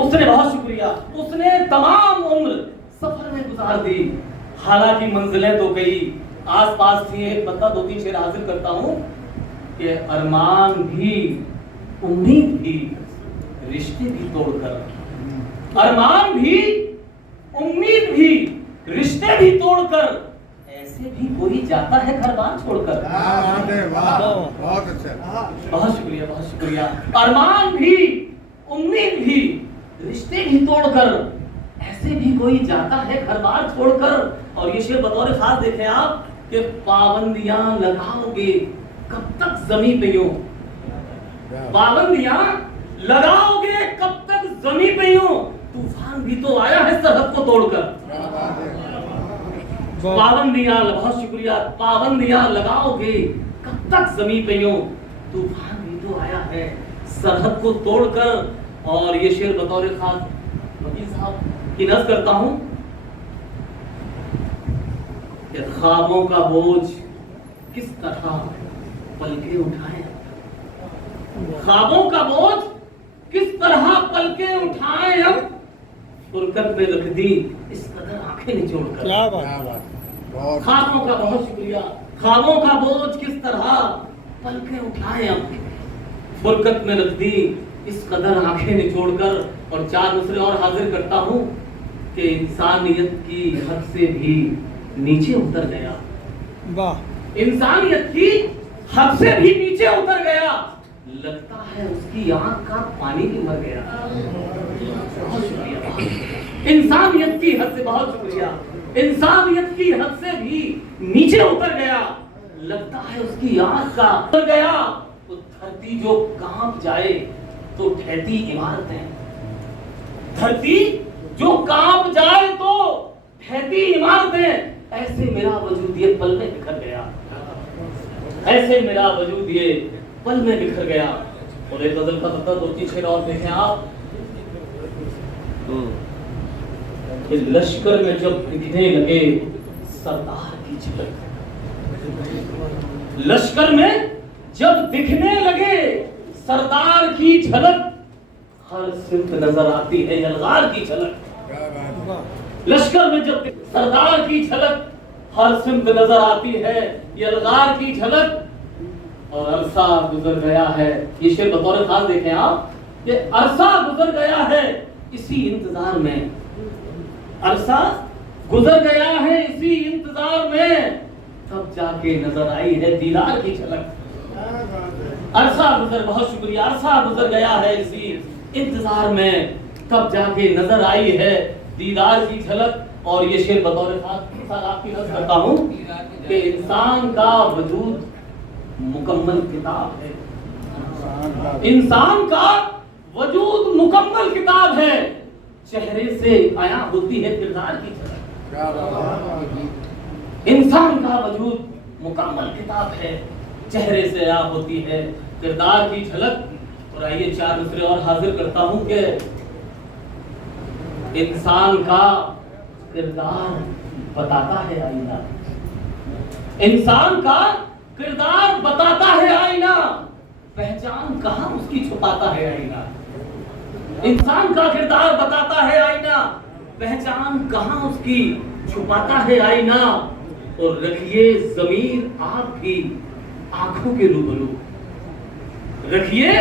उसने, बहुत शुक्रिया, उसने तमाम उम्र सफर में गुजार दी, हालांकि मंजिलें तो कहीं आसपास थी। एक बंदा 2-3 शेर हाजिर करता हूं कि अरमान भी उम्मीद भी, रिश्ते भी तोड़कर, अरमान भी, उम्मीद भी, रिश्ते भी तोड़कर, ऐसे भी कोई जाता है घर बार छोड़कर। बहुत अच्छा। बहुत शुक्रिया, बहुत शुक्रिया। अरमान भी, उम्मीद भी, रिश्ते भी तोड़कर, ऐसे भी कोई जाता है घर बार छोड़कर। और ये शेर बतौर खास देखें आप कि पाबंदियां लगाओगे कब तक ज़मीं पे यूं, पाबंदियां लगाओगे कब तक ज़मीं पे यूं, तूफान भी तो आया है सरहद को तोड़कर। पाबंदियां, बहुत शुक्रिया, पाबंदियां लगाओगे कब तक ज़मीं पे यूं, तूफान भी तो आया है सरहद को तोड़कर। और ये शेर बतौर खास वकील साहब की नज़र करता हूं कि ख्वाबों का बोझ किस तरह पलके उठाए, ख्वाबों का बोझ किस तरह पलके उठाए, हम फुरकत में रख दी इस कदर आंखें निचोड़कर। ख्वाबों का, बहुत शुक्रिया, ख्वाबों का बोझ किस तरह पलके उठाए, हम फुरकत में रख दी इस कदर आंखें निचोड़कर। और चार मिसरे और हाजिर करता हूं कि इंसानियत की हद से भी नीचे उतर गया, वाह, इंसानियत की हद से भी नीचे उतर गया, लगता है उसकी आंख का पानी भी मर गया। बहुत शुक्रिया, इंसानियत की हद से, बहुत शुक्रिया, इंसानियत की हद से भी नीचे उतर गया, लगता है उसकी आंख का उतर गया। तो धरती जो कांप जाए तो ठहती इमारतें, धरती जो कांप जाए तो ठहती इमारतें, ऐसे मेरा वजूद ये पल में बिखर गया, ऐसे मेरा वजूद ये पल में बिखर गया। और एक गजल का पता दो तीन शेर और देखें आप। कि लश्कर में जब दिखने लगे सरदार की झलक, लश्कर में जब दिखने लगे सरदार की झलक, हर सिमत नजर आती है यलगार की झलक। लश्कर में जब सरदार की झलक, हर सिमत नजर आती है यलगार की झलक। और अरसा गुजर गया है, ये शेर बतौर खास देखें आप, ये अरसा गुजर गया है इसी इंतजार में, अरसा गुजर गया है इसी इंतजार में, तब जाके नजर आई है दीदार की झलक। अरसा गुजर, बहुत शुक्रिया, अरसा गुजर गया है इसी इंतजार में, तब जाके नजर आई है दीदार की झलक। और ये शेर बतौर खास आपकी नज़र करता हूं कि इंसान का वजूद मुकम्मल किताब है, इंसान का वजूद मुकम्मल किताब है, चेहरे से आया होती है किरदार की झलक। इंसान का वजूद मुकम्मल किताब है, चेहरे से आया होती है किरदार की झलक। और आइए चार मिसरे और हाजिर करता हूं कि इंसान का किरदार बताता है आईना, इंसान का किरदार बताता है आईना, पहचान कहां उसकी छुपाता है आईना। इंसान का किरदार बताता है आईना, पहचान कहां उसकी छुपाता है आईना। और रखिए ज़मीर आप भी आंखों के रूबरू, रखिए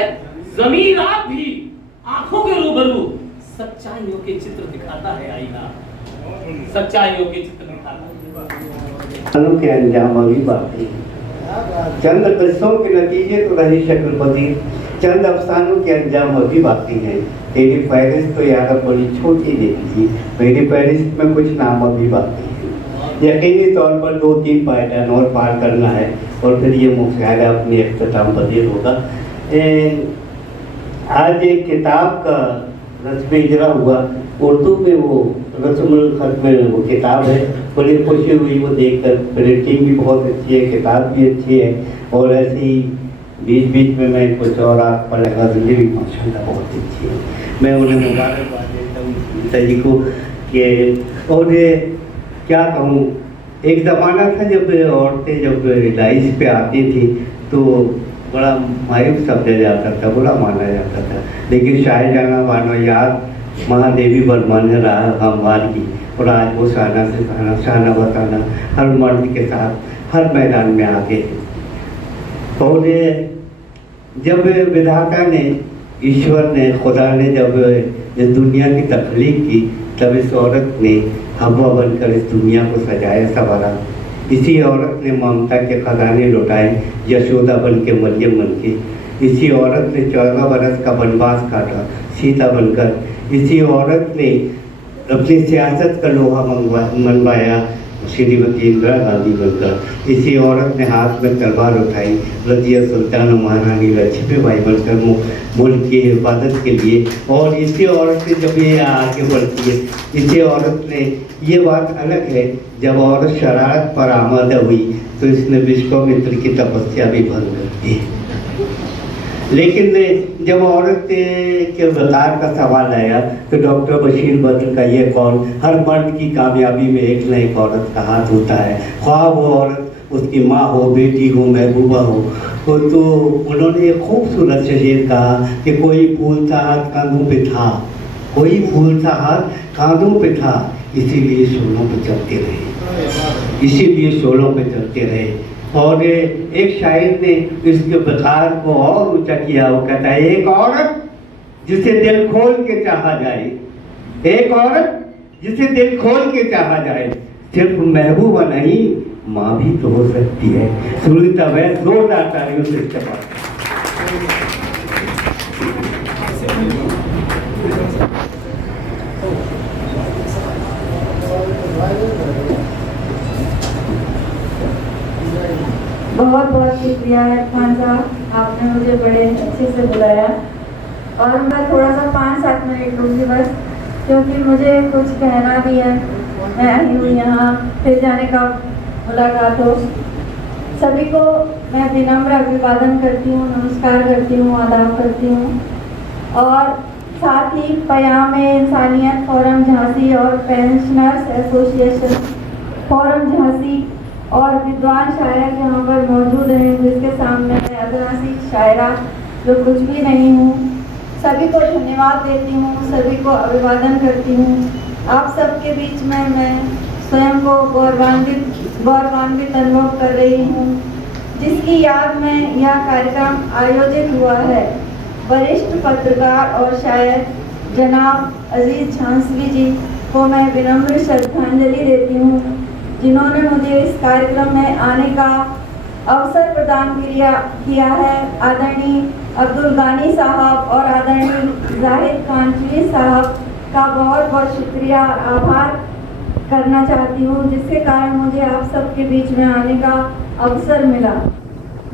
ज़मीर आप भी आंखों के रूबरू, सच्चाइयों के चित्र दिखाता है आईना, सच्चाइयों के चित्र दिखाता है। के अंजाम अभी बाकी, चंद किस्सों के नतीजे तो रही शक्लपति, चंद अफसानों के अंजाम अभी बाकी हैं। तेरी फहरिस्त तो यार बड़ी छोटी देखी, मेरी फहरिस्त में कुछ नाम अभी बाकी है। यकीनी तौर पर 2-3 पायदान और पार करना है और फिर ये मुशायरा अपने अख्ताम पजीर होगा। आज एक किताब का रस्म इजरा हुआ, उर्दू में वो रस्मुल खत में वो किताब है, बड़ी खुशी हुई वो देखकर। प्रिंटिंग भी बहुत अच्छी है, किताब भी अच्छी है, और ऐसे ही बीच बीच में मैं कुछ और आप पढ़ेगा, गज़लें भी माशाल्लाह बहुत अच्छी है। मैं उन्हें मुबारकबाद देता हूँ सही को कि, और क्या कहूँ, एक ज़माना था जब औरतें जब लाइफ पे आती थी तो बड़ा मायूस समझा जाता था, बुरा माना जाता था। लेकिन शायद जाना मानो याद महादेवी बर्मन ने रहा हमवार की, और आज वो शाना से शाना बताना हर मर्द के साथ हर मैदान में आगे है। और जब विधाता ने, ईश्वर ने, खुदा ने जब इस दुनिया की तख्लीक की, तब इस औरत ने हवा बनकर इस दुनिया को सजाया संवारा। इसी औरत ने ममता के खजाने लुटाए, यशोदा बन के, मरियम बन के। इसी औरत ने 14 बरस का वनवास काटा, सीता बनकर। इसी औरत ने अपनी सियासत का लोहा मनवाया, श्रीमती इंदिरा गांधी बनकर। इसी औरत ने हाथ में तलवार उठाई, रजिया सुल्तान और महारानी लक्ष्मीबाई बनकर मुल्क की हिफाजत के लिए। और इसी औरत ने जब ये आगे बढ़ती है, इसी औरत ने, ये बात अलग है, जब औरत शरारत पर आमादा हुई तो इसने विश्वामित्र की तपस्या भी भंग कर दी। लेकिन जब औरत के वकार का सवाल आया तो डॉक्टर बशीर बद्र का ये कौल, हर मर्द की कामयाबी में एक न एक औरत का हाथ होता है, ख्वाह वो औरत उसकी माँ हो, बेटी हो, महबूबा हो। तो उन्होंने एक खूबसूरत से शेर कहा कि कोई फूल सा हाथ कांधों पे था, कोई फूल सा हाथ कांधों पे था, इसीलिए शोलों पे चलते रहे, इसीलिए शोलों पे चलते रहे। और एक शायर ने इसके वकार को और ऊंचा किया, वो कहता है, एक औरत जिसे दिल खोल के चाहा जाए, एक औरत जिसे दिल खोल के चाहा जाए, सिर्फ महबूबा नहीं माँ भी तो हो सकती है। सुनीता वैस जोरदार तालियों से इस्तेमाल। बहुत बहुत शुक्रिया इरफान साहब, आपने मुझे बड़े अच्छे से बुलाया। और मैं थोड़ा सा 5-7 मिनट लूँगी बस, क्योंकि मुझे कुछ कहना भी है। मैं आई हूँ यहाँ, फिर जाने का मुलाकात हो। सभी को मैं विनम्र अभिवादन करती हूँ, नमस्कार करती हूँ, आदाब करती हूँ। और साथ ही पयाम इंसानियत फोरम झांसी और पेंशनर्स एसोसिएशन फोरम झांसी और विद्वान शायर यहाँ पर मौजूद हैं, जिसके सामने मैं अदनासी शायरा जो कुछ भी नहीं हूँ, सभी को धन्यवाद देती हूँ, सभी को अभिवादन करती हूँ। आप सबके बीच में मैं स्वयं को गौरवान्वित अनुभव कर रही हूँ, जिसकी याद में यह कार्यक्रम आयोजित हुआ है। वरिष्ठ पत्रकार और शायर जनाब अजीज झांसी जी को मैं विनम्र श्रद्धांजलि देती हूँ, जिन्होंने मुझे इस कार्यक्रम में आने का अवसर प्रदान किया है। आदरणीय अब्दुल गानी साहब और आदरणीय जाहिद कांचवी साहब का बहुत बहुत शुक्रिया, आभार करना चाहती हूँ, जिसके कारण मुझे आप सबके बीच में आने का अवसर मिला।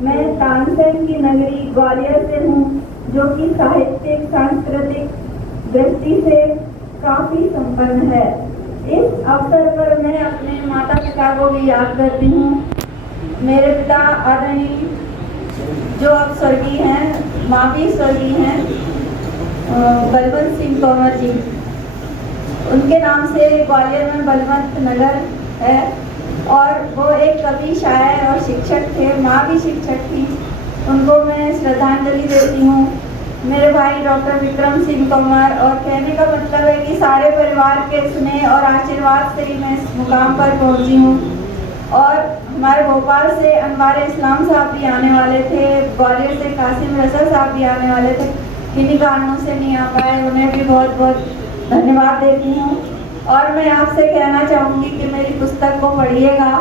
मैं तानसेन की नगरी ग्वालियर से हूँ, जो कि साहित्यिक सांस्कृतिक दृष्टि से काफ़ी संपन्न है। इस अवसर पर मैं अपने माता पिता को भी याद करती हूँ। मेरे पिता आदरणीय जो अब स्वर्गीय हैं, माँ भी स्वर्गीय हैं, बलवंत सिंह तोमर जी, उनके नाम से ग्वालियर में बलवंत नगर है। और वो एक कवि, शायर और शिक्षक थे, माँ भी शिक्षक थी, उनको मैं श्रद्धांजलि देती हूँ। मेरे भाई डॉक्टर विक्रम सिंह तोमर, और कहने का मतलब है कि सारे परिवार के स्नेह और आशीर्वाद से ही मैं इस मुकाम पर पहुंची हूं। और हमारे भोपाल से अनवार इस्लाम साहब भी आने वाले थे, ग्वालियर से कासिम रजा साहब भी आने वाले थे, किन्हीं कारणों से नहीं आ पाए, उन्हें भी बहुत बहुत धन्यवाद देती हूँ। और मैं आपसे कहना चाहूँगी कि मेरी पुस्तक को पढ़िएगा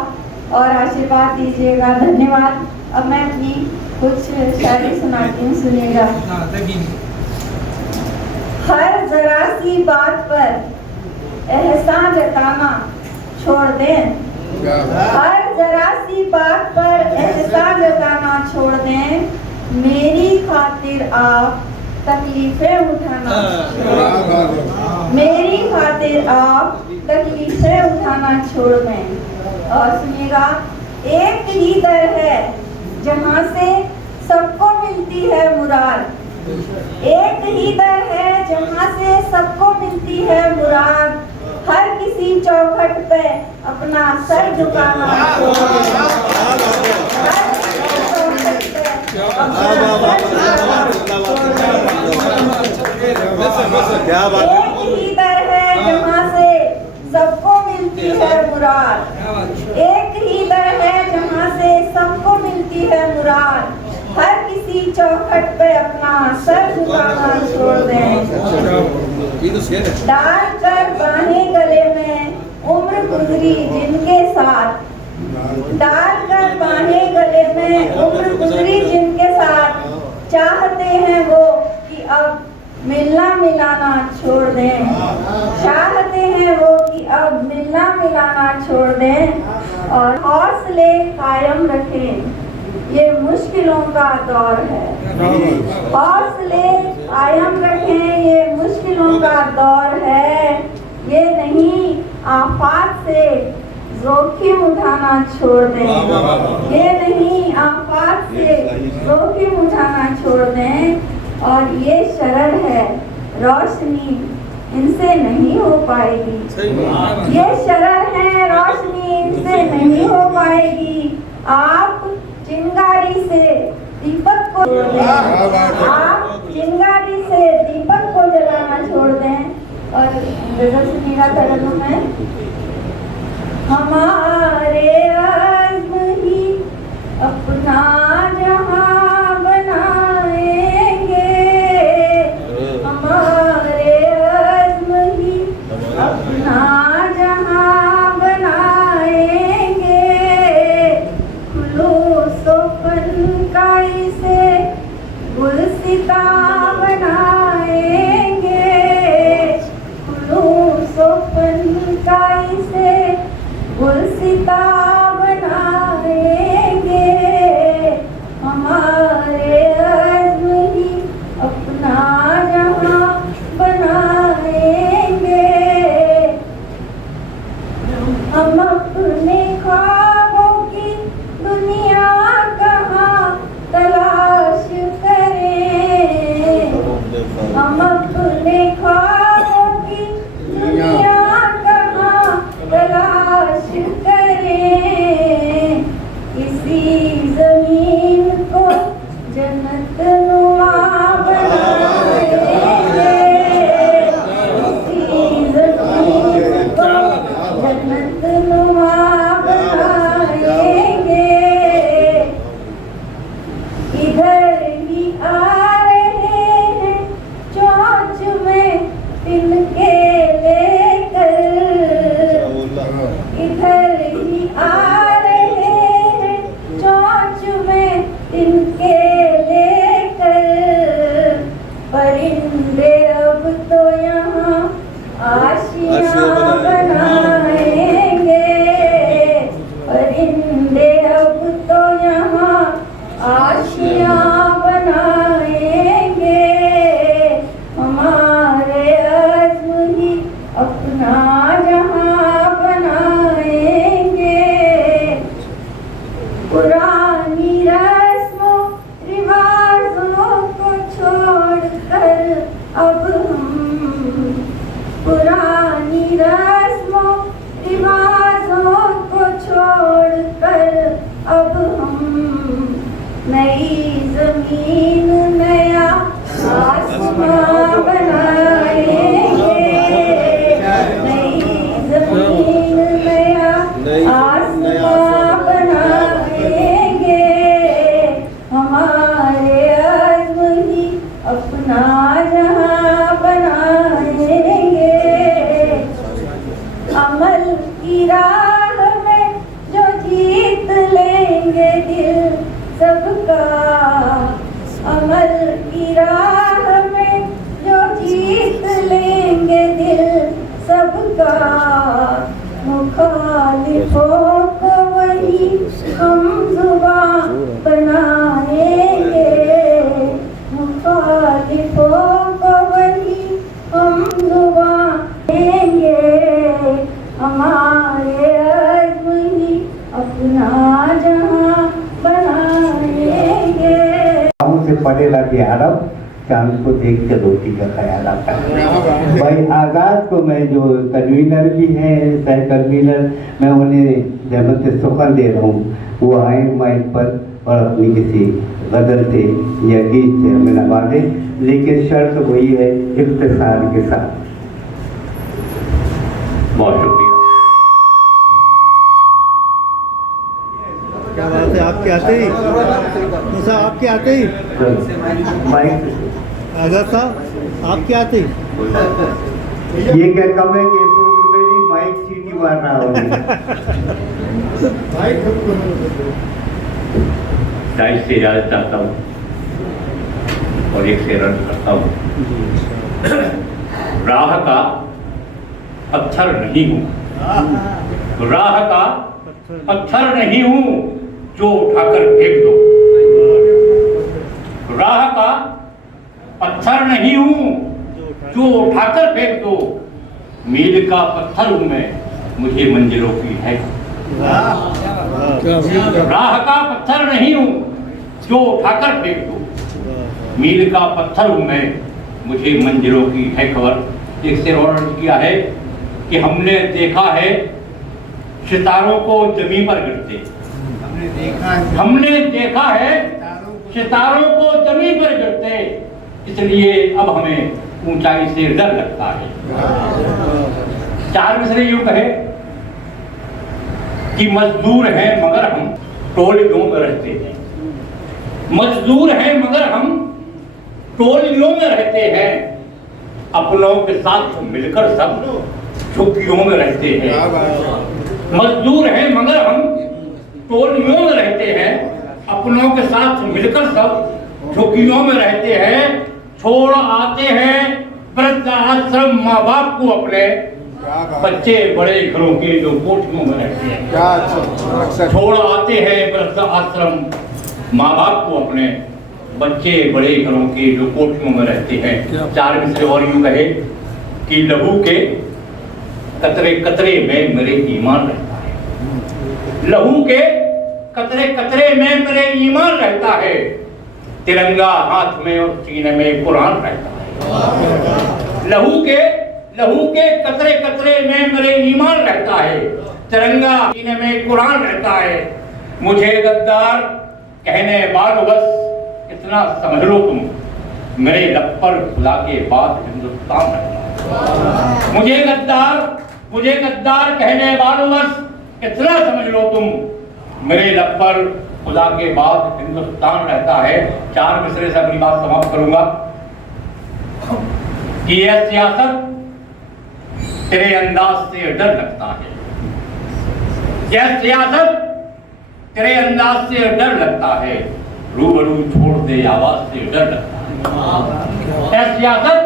और आशीर्वाद दीजिएगा। धन्यवाद। अब मैं अपनी कुछ शायरी सुनाती हूँ, सुनिएगा। हर जरा सी बात पर एहसान जताना छोड़ दें, हर जरा सी बात पर एहसान जताना छोड़ दें, मेरी खातिर आप तकलीफें उठाना, मेरी खातिर आप तकलीफें उठाना छोड़ दें। और सुनिएगा, एक ही दर है जहाँ से सबको मिलती है मुराद, एक ही दर है जहाँ से सबको मिलती है मुराद, हर किसी चौखट पे अपना सर झुकाना छोड़ दें, हर किसी चौखट पे अपना सर झुकाना छोड़ दें। एक ही दर है जहाँ से सबको मिलती है मुराद, एक ही दर है जहाँ से सबको मिलती है मुराद, हर किसी की चौखट पे अपना सर झुकाना छोड़ दें। डाल कर बाहें गले में उम्र गुजरी जिनके साथ, डाल कर बाहें गले में उम्र गुजरी जिनके साथ, चाहते हैं वो कि अब मिलना मिलाना छोड़ दें। चाहते हैं वो कि अब मिलना मिलाना छोड़ दें और हौसले कायम रखें, ये मुश्किलों का दौर है। हौसले कायम रखें, ये मुश्किलों का दौर है। ये नहीं आफात से जोखिम उठाना छोड़ दें, ये नहीं आफात से जोखिम उठाना छोड़ दें। और ये शरर है रोशनी इनसे नहीं हो पाएगी, ये शरर है रोशनी इनसे नहीं हो पाएगी। आप चिंगारी से दीपक को छोड़ दें, आप चिंगारी से दीपक को जलाना छोड़ दें। और गजल सुनीला तरन्नुम है, हमारे आज़्म ही अपना जहां बनाएंगे, हमारे आज़्म ही अपना जहां बनाएंगे। खुलूस व फनकाई से गुलसिता बनाएंगे, खुलूस व फनकाई से गुलसिता बनाएंगे। हमारे आज़्म ही अपना जहां बनाएंगे। हम अपने ख्वाबों की दुनिया कहाँ तलाश करें, हम अपने ख्वाबों की दुनिया तलाश करें। इसी जमीन को जन्नत नुमा बनाएंगे, इसी जमीन को जन्नत नुमा बनाएंगे। इधर ही आ रहे हैं चोंच में तिनके लेकर, इधर ही आ रहे हैं चोंच में तिनके लेकर। परिंदे अब तो यहाँ आशियाँ बनाएंगे, परिंदे अब तो यहाँ आशियाँ बनाएंगे। हमारे आज़्म ही अपना जहां बनाएंगे। पुरानी रस्मों रिवाजों को छोड़कर अब हम, पुरानी रस्मों रिवाजों को छोड़कर अब हम नई जमीन नया आसमां बनाएंगे, नई जमीन नया आसमां बनाएंगे। हमारे आज़्म ही अपना जहां बनाएंगे। अमल की राह में जो जीत लेंगे दिल सबका, अमल की राह में जो जीत लेंगे दिल सबका। मुखालिफों को वही हम जुबां बनाएंगे, मुखालिफों को वही हम जुबां देंगे। हमारे आज़्म ही अपना जहां बनाएंगे। से पढ़ेला कि अरब चांद को देख के रोटी का ख्याल आता है। भाई आज़ाद को मैं जो कन्वीनर भी हैं, सह कन्वीनर, मैं उन्हें जन्नत सुखन दे रहा हूँ। वो आए माइक पर और अपनी किसी गज़ल से या गीत से हमें नवाजे, लेकिन शर्त वही है इख्तिसार के साथ। बहुत शुक्रिया। क्या बात है, आपके आते ही, आपके आते ही माइक आजाद साहब आप क्या थे? ये क्या कम है कि तो मेरी माइक सीटी मार रहा हूँ। डाइस से इजाजत चाहता हूँ और एक से रन करता हूँ। राह का पत्थर नहीं हूँ, राह का पत्थर नहीं हूँ जो उठाकर फेंक दो। राह का पत्थर नहीं हूँ जो उठाकर फेंक दो। मील का पत्थर हूँ मैं, मुझे मंजिलों की है। राह का पत्थर नहीं हूँ जो उठाकर फेंक दो। मील का पत्थर हूँ मैं, मुझे मंजिलों की है खबर। एक से और अर्ज किया है कि हमने देखा है सितारों को जमीन पर गिरते। हमने देखा है सितारों को जमीन पर गिरते, इसलिए अब हमें ऊंचाई से डर लगता है। चार मिसरे यूं कहे कि मजदूर हैं मगर हम टोलियों में रहते हैं। मजदूर हैं मगर हम टोलियों में रहते हैं। अपनों के साथ मिलकर सब झुग्गियों में रहते हैं। मजदूर हैं मगर हम टोलियों में रहते हैं। अपनों के साथ मिलकर सब झुग्गियों में रहते हैं। छोड़ आते हैं वृद्ध आश्रम माँ बाप को अपने, बच्चे बड़े घरों के जो कोठियों में रहते हैं। छोड़ आते हैं वृद्ध आश्रम माँ बाप को अपने, बच्चे बड़े घरों के जो कोठियों में रहते हैं। चार मिसरे और यूं कहे कि लहू के कतरे कतरे में मेरे ईमान रहता है। लहू के कतरे कतरे में मेरे ईमान रहता है। तिरंगा हाथ में और सीने में कुरान रहता है। लहू के कतरे कतरे में मेरे ईमान रहता है। तिरंगा सीने में कुरान रहता है। मुझे गद्दार कहने वालों बस इतना समझ लो तुम, मेरे लब पर खुदा के बाद हिंदुस्तान रहता है। मुझे गद्दार कहने वालों बस इतना समझ लो तुम, मेरे लब पर खुदा के बाद हिंदुस्तान रहता है। चार मिसरे से अपनी बात समाप्त करूंगा कि यह सियासत तेरे अंदाज से डर लगता है। यह सियासत तेरे अंदाज से डर लगता है। रूबरू छोड़ दे आवाज से डर लगता है। यह सियासत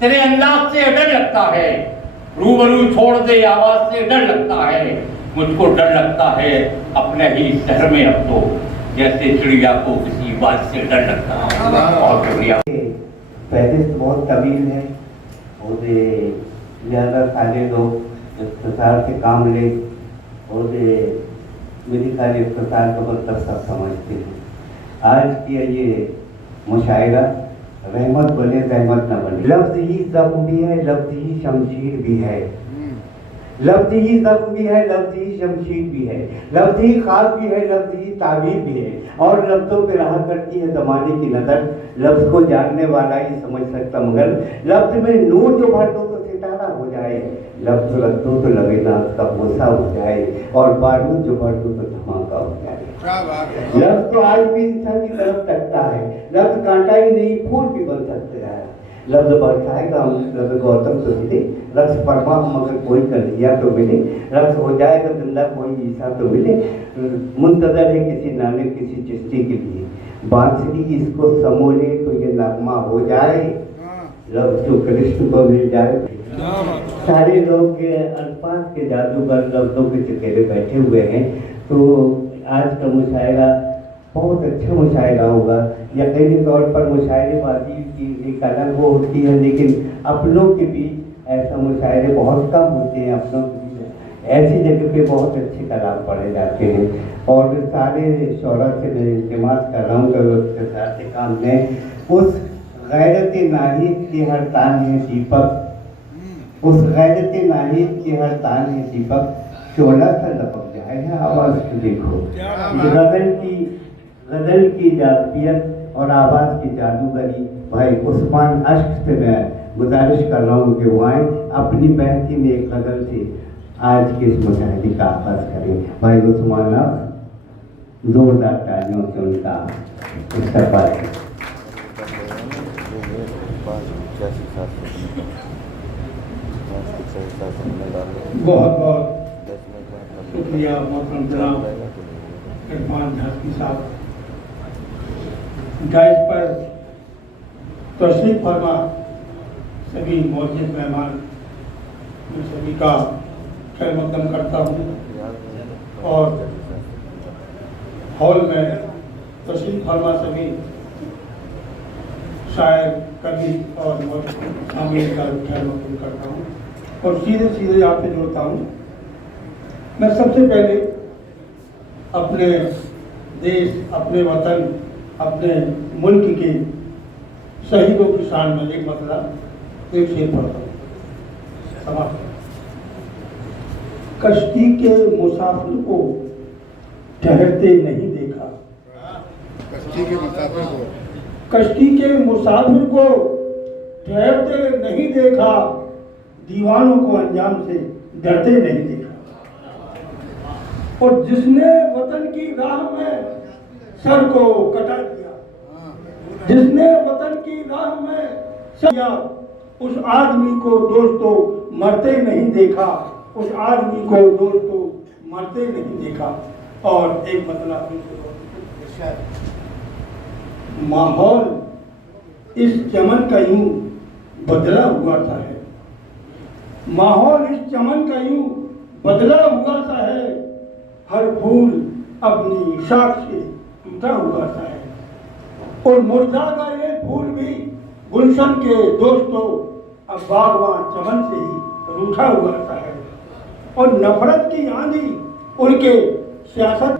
तेरे अंदाज से डर लगता है। रूबरू छोड़ दे आवाज से डर लगता है। मुझको डर लगता है अपने ही शहर में अब तो, जैसे चिड़िया को किसी बात से डर लगता है। और शुक्रिया। पहले तो बहुत तवील है और ज़्यादा सारे लोग इख्तिसार से काम ले और मेरी सारी इख्तिसार को मतलब सब समझते हैं। आज की ये मुशायरा रहमत बने रहमत न बने। लफ्ज़ ही ज़ख्म भी है, लफ्ज़ ही शमशीर भी है। लफ्ज़ ही ज़ख्म भी है, लफ्ज़ ही शमशीर भी है। लफ्ज़ ही ख्वाब भी है, लफ्ज़ ही ताबीर भी है। और लफ्ज़ों पे रहा करती है ज़माने की नज़र। लफ्ज़ को जानने वाला ही समझ सकता, मगर लफ्ज़ में नूर जो भर दो तो सितारा हो जाए। लफ्ज़ रख दो तो लगे ना उसका बोसा हो जाए, और बारूद जो भर दो तो धमाका हो जाए। लफ्ज़ तो आज भी इंसान की तरफ तकता है। लफ्ज़ कांटा ही नहीं, फूल भी बन सकते हैं। लफ्ज़ बरसाएगा लफ्ज़ गौतम तो मिले, रक्स फरमा मगर कोई कन्हैया तो मिले, रक्स हो जाएगा जिंदा कोई ईसा तो मिले। मुंतज़र है किसी नानक किसी चिश्ती के लिए, बांसुरी इसको समोले तो ये नगमा हो जाए। लफ्ज़ जो कृष्ण को मिल जाए। सारे लोग के अल्फाज के जादूगर लफ्ज़ों के चकेरे बैठे हुए हैं। तो आज का मुशायरा बहुत अच्छा मुशायरा होगा। यकीनी तौर पर मुशायरेबाजी की एक अलग वो होती है, लेकिन अपनों के बीच ऐसा मुशायरे बहुत कम होते हैं। अपनों के बीच ऐसी जगह पे बहुत अच्छे कलाम पढ़े जाते हैं। और सारे शौहरा से मैं इल्तिमास कर रहा हूँ कि उसके साथ काम में उस गैरत नाहिद की हर तान है दीपक, उस गैरत नाहिद की हर तान है दीपक, शोला सा लपक जाए है आवाज़ को देखो। गज़ल की जातियत और आवाज़ की जादूगरी भाई उस्मान अश्क से मैं गुजारिश कर रहा हूँ कि वो आए अपनी बहती में एक गज़ल से आज के इस मुशाहिदे का आगाज़ करें। भाई उस्मान जोरदार तालियों से उनका इस्तेमाल बहुत बहुत शुक्रिया मोहतरम जनाब इरफान झांसी साहब। गाइस पर तशरीफ फरमा सभी मौजूद मेहमान, मैं सभी का खैर मकदम करता हूँ और हॉल में तशरीफ फरमा सभी शायर, कवि और शामिल का खैर मकदम करता हूँ और सीधे सीधे आपसे जोड़ता हूँ। मैं सबसे पहले अपने देश, अपने वतन, अपने मुल्क के शहीदों की शान में एक मसला, एक शेर पढ़ता हूँ। समाप्त। कश्ती के मुसाफिर को ठहरते नहीं देखा, कश्ती के मुसाफिर को ठहरते नहीं देखा, दीवानों को अंजाम से डरते नहीं देखा। और जिसने वतन की राह में सर को कटा दिया, जिसने वतन की राह में सर दिया, उस आदमी को दोस्तों मरते नहीं देखा, उस आदमी को दोस्तों मरते नहीं देखा। और एक मतलब माहौल इस चमन का यूं बदला हुआ सा है, माहौल इस चमन का यूं बदला हुआ सा है, हर फूल अपनी शाख से टूटा हुआ सा है। और मुरझा ये फूल भी गुलशन के दोस्तों अब बागवान चमन से ही रूठा हुआ सा है। और नफरत की आंधी उनके सियासत,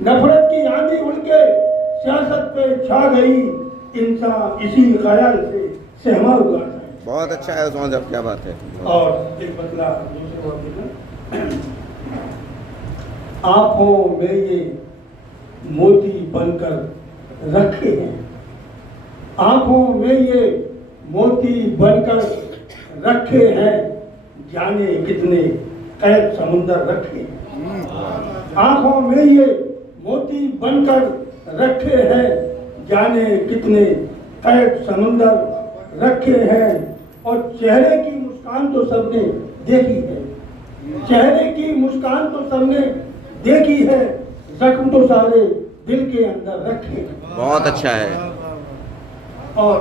नफरत की आंधी उनके सियासत पे छा गई, इंसान इसी ख्याल से सहमा हुआ था। बहुत अच्छा है उस्मान साहब, क्या बात है। और एक बदला आंखों में ये मोती बनकर रखे हैं, आंखों में ये मोती बनकर रखे हैं, जाने कितने कैद समुंदर रखे हैं। आंखों में ये मोती बनकर रखे हैं, जाने कितने कैद समुंदर रखे हैं। और चेहरे की मुस्कान तो सबने देखी है, चेहरे की मुस्कान तो सबने देखी है, जख्म तो सारे दिल के अंदर रखे हैं। बहुत अच्छा है। और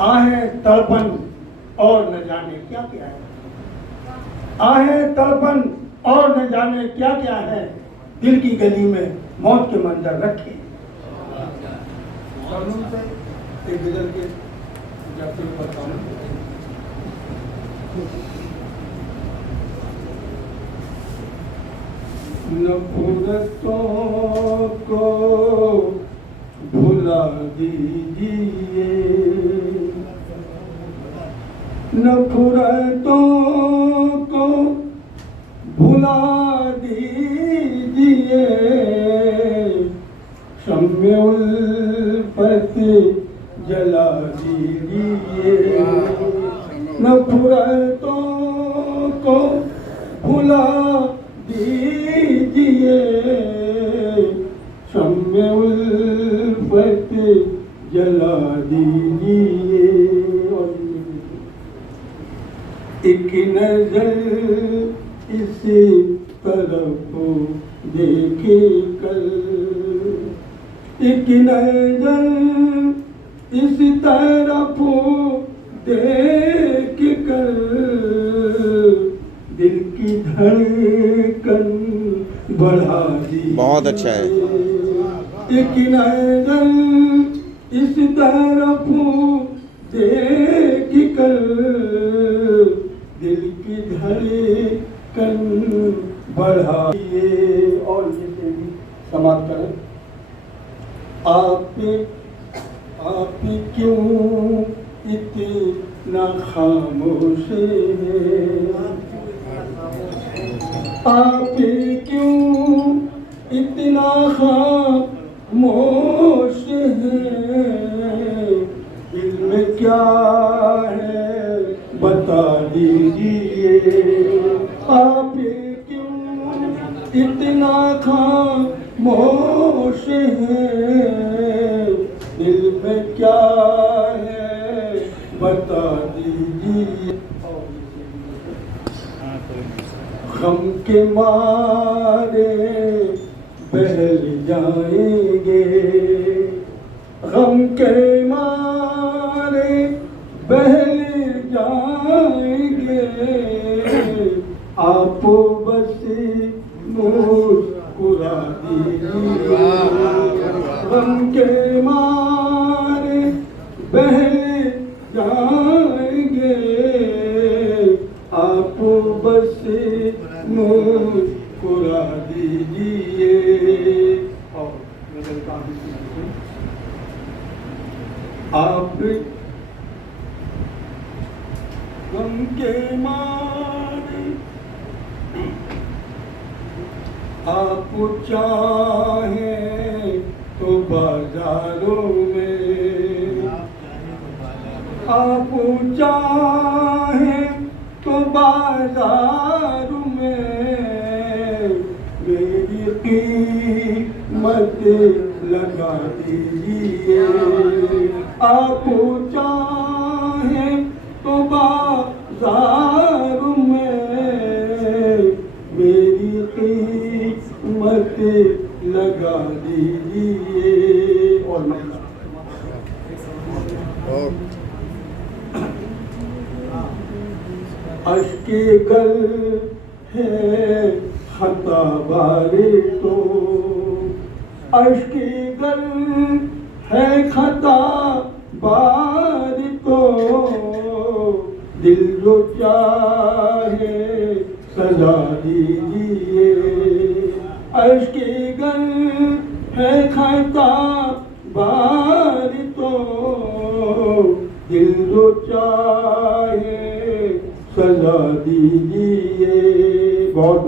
आहें तड़पन और न जाने क्या क्या है, आहें तड़पन और न जाने क्या क्या है, दिल की गली में मौत के मंजर रखे। एक गजल के नफरतों को भुला दीजिए, नफरतों को भुला दीजिए, शम्मे उल्फत जला दीजिए, नफरतों को भुला दीजिए, शम्मे उल्फत जला दीजिए। एक नजर इस तरफ देखे कर, एक नजर इस तरफ देख कर, दिल की धड़कन बढ़ा दी। बहुत अच्छा है। एक नजर इस तरफ देख कर, दिल की धड़कन बढ़ा दिए। और इसे भी समाप्त करें। आप क्यों इतना खामोश हैं, आप क्यों इतना खामोश हैं, दिल में क्या है बता दीजिए। आप क्यों इतना खामोश हैं, दिल में क्या दीजिए। गम के मारे बहल जाएंगे, गम के मारे बहल जाएंगे, आप बस मुस्कुरा दीजिए। गम के मारे बहल जाएंगे, आप बस मुस्कुरा दीजिए। और आप गम के मारे आप चाहें तो बाजारों में, आप चाहें तो बाजार में मेरी कीमत लगा दीजिए। आप चाहें तो बाजार में मेरी कीमत लगा दीजिए। और अश्के गल है खता बारे तो, अश्के गल है खता बारे तो, दिल जो चाहे सजा दीजिए। अश्के गल है खता बारे तो, दिल जो चाहे सजा दीजिए। बहुत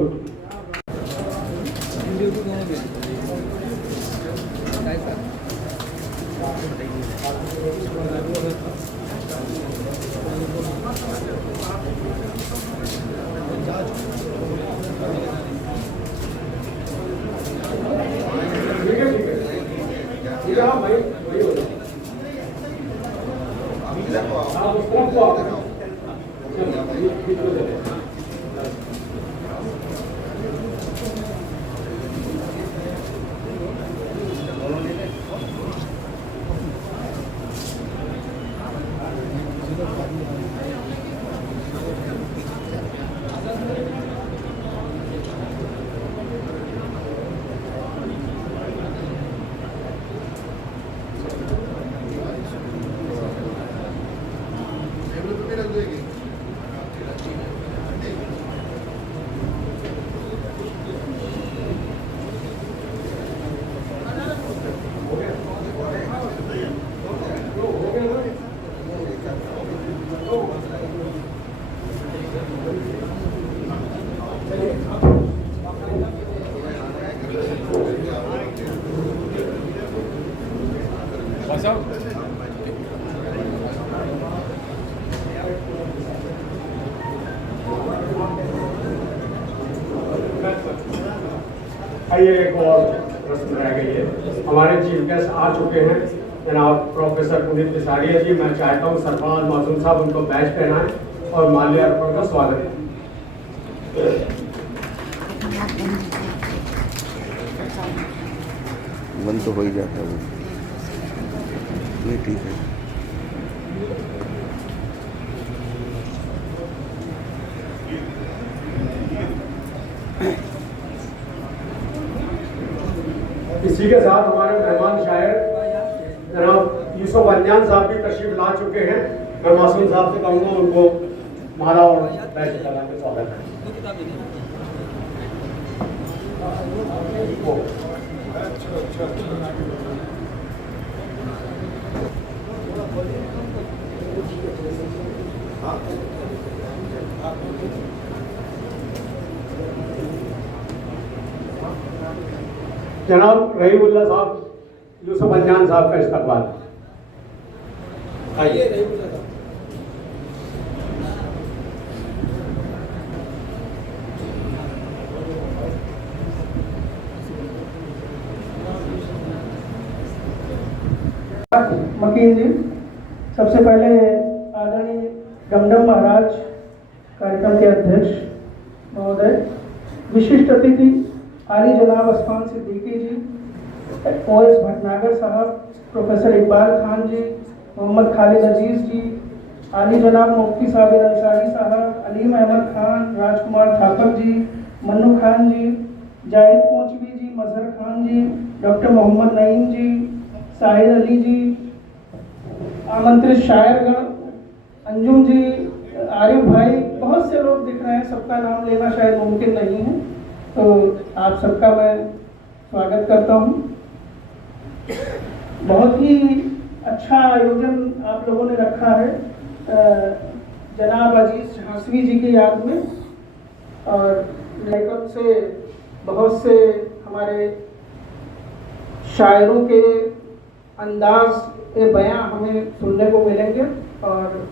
बहुत आइए, एक और प्रश्न रह गई है। हमारे चीफ गेस्ट आ चुके हैं जनाब प्रोफेसर पुनीत पिसारिया जी। मैं चाहता हूँ सरफराज मासूम साहब उनको बैच पहनाएं और माल्य अर्पण का स्वागत है। मन तो हो ही जाता है वो, ये ठीक है। इसी के साथ हमारे मेहमान शायर जनाब यूसुफ अंजान साहब भी तशरीफ ला चुके हैं। मैं मासूम साहब से कहूँगा उनको माला और बैच लगाने का स्वागत है। जनाब रहीमुल्लाह साहब यूसुफ अंजान साहब का इस्तकबाल। आइए रहीमुल्लाह साहब। वकील जी, सबसे पहले आदरणीय डमडम महाराज कार्यक्रम के अध्यक्ष महोदय, विशिष्ट अतिथि आली जनाब अस्मान सिद्दीकी जी, OS भटनागर साहब, प्रोफेसर इकबाल खान जी, मोहम्मद खालिद अजीज जी, आली जनाब मुफ्ती साबिर अंसारी साहब, अलीम अहमद खान, राजकुमार ठाकुर जी, मन्नू खान जी, जाहिद कोचवी जी, मजहर खान जी, डॉक्टर मोहम्मद नईम जी, साहिर अली जी, आमंत्रित शायरगण, अंजुम जी, आरिफ भाई, बहुत से लोग दिख रहे हैं, सबका नाम लेना शायद मुमकिन नहीं है, तो आप सबका मैं स्वागत करता हूँ। बहुत ही अच्छा आयोजन आप लोगों ने रखा है जनाब अजीज झांसवी जी की याद में, और लेखक से बहुत से हमारे शायरों के अंदाज बयां हमें सुनने को मिलेंगे, और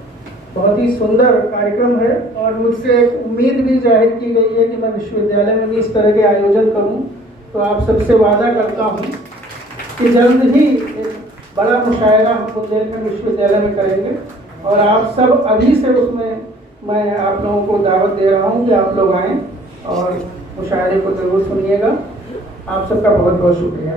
बहुत ही सुंदर कार्यक्रम है। और मुझसे एक उम्मीद भी जाहिर की गई है कि मैं विश्वविद्यालय में भी इस तरह के आयोजन करूं, तो आप सबसे वादा करता हूं कि जल्द ही एक बड़ा मुशायरा हम बुंदेलखंड विश्वविद्यालय में करेंगे, और आप सब अभी से उसमें मैं आप लोगों को दावत दे रहा हूं कि आप लोग आएँ और मुशायरे को ज़रूर सुनिएगा। आप सबका बहुत बहुत शुक्रिया।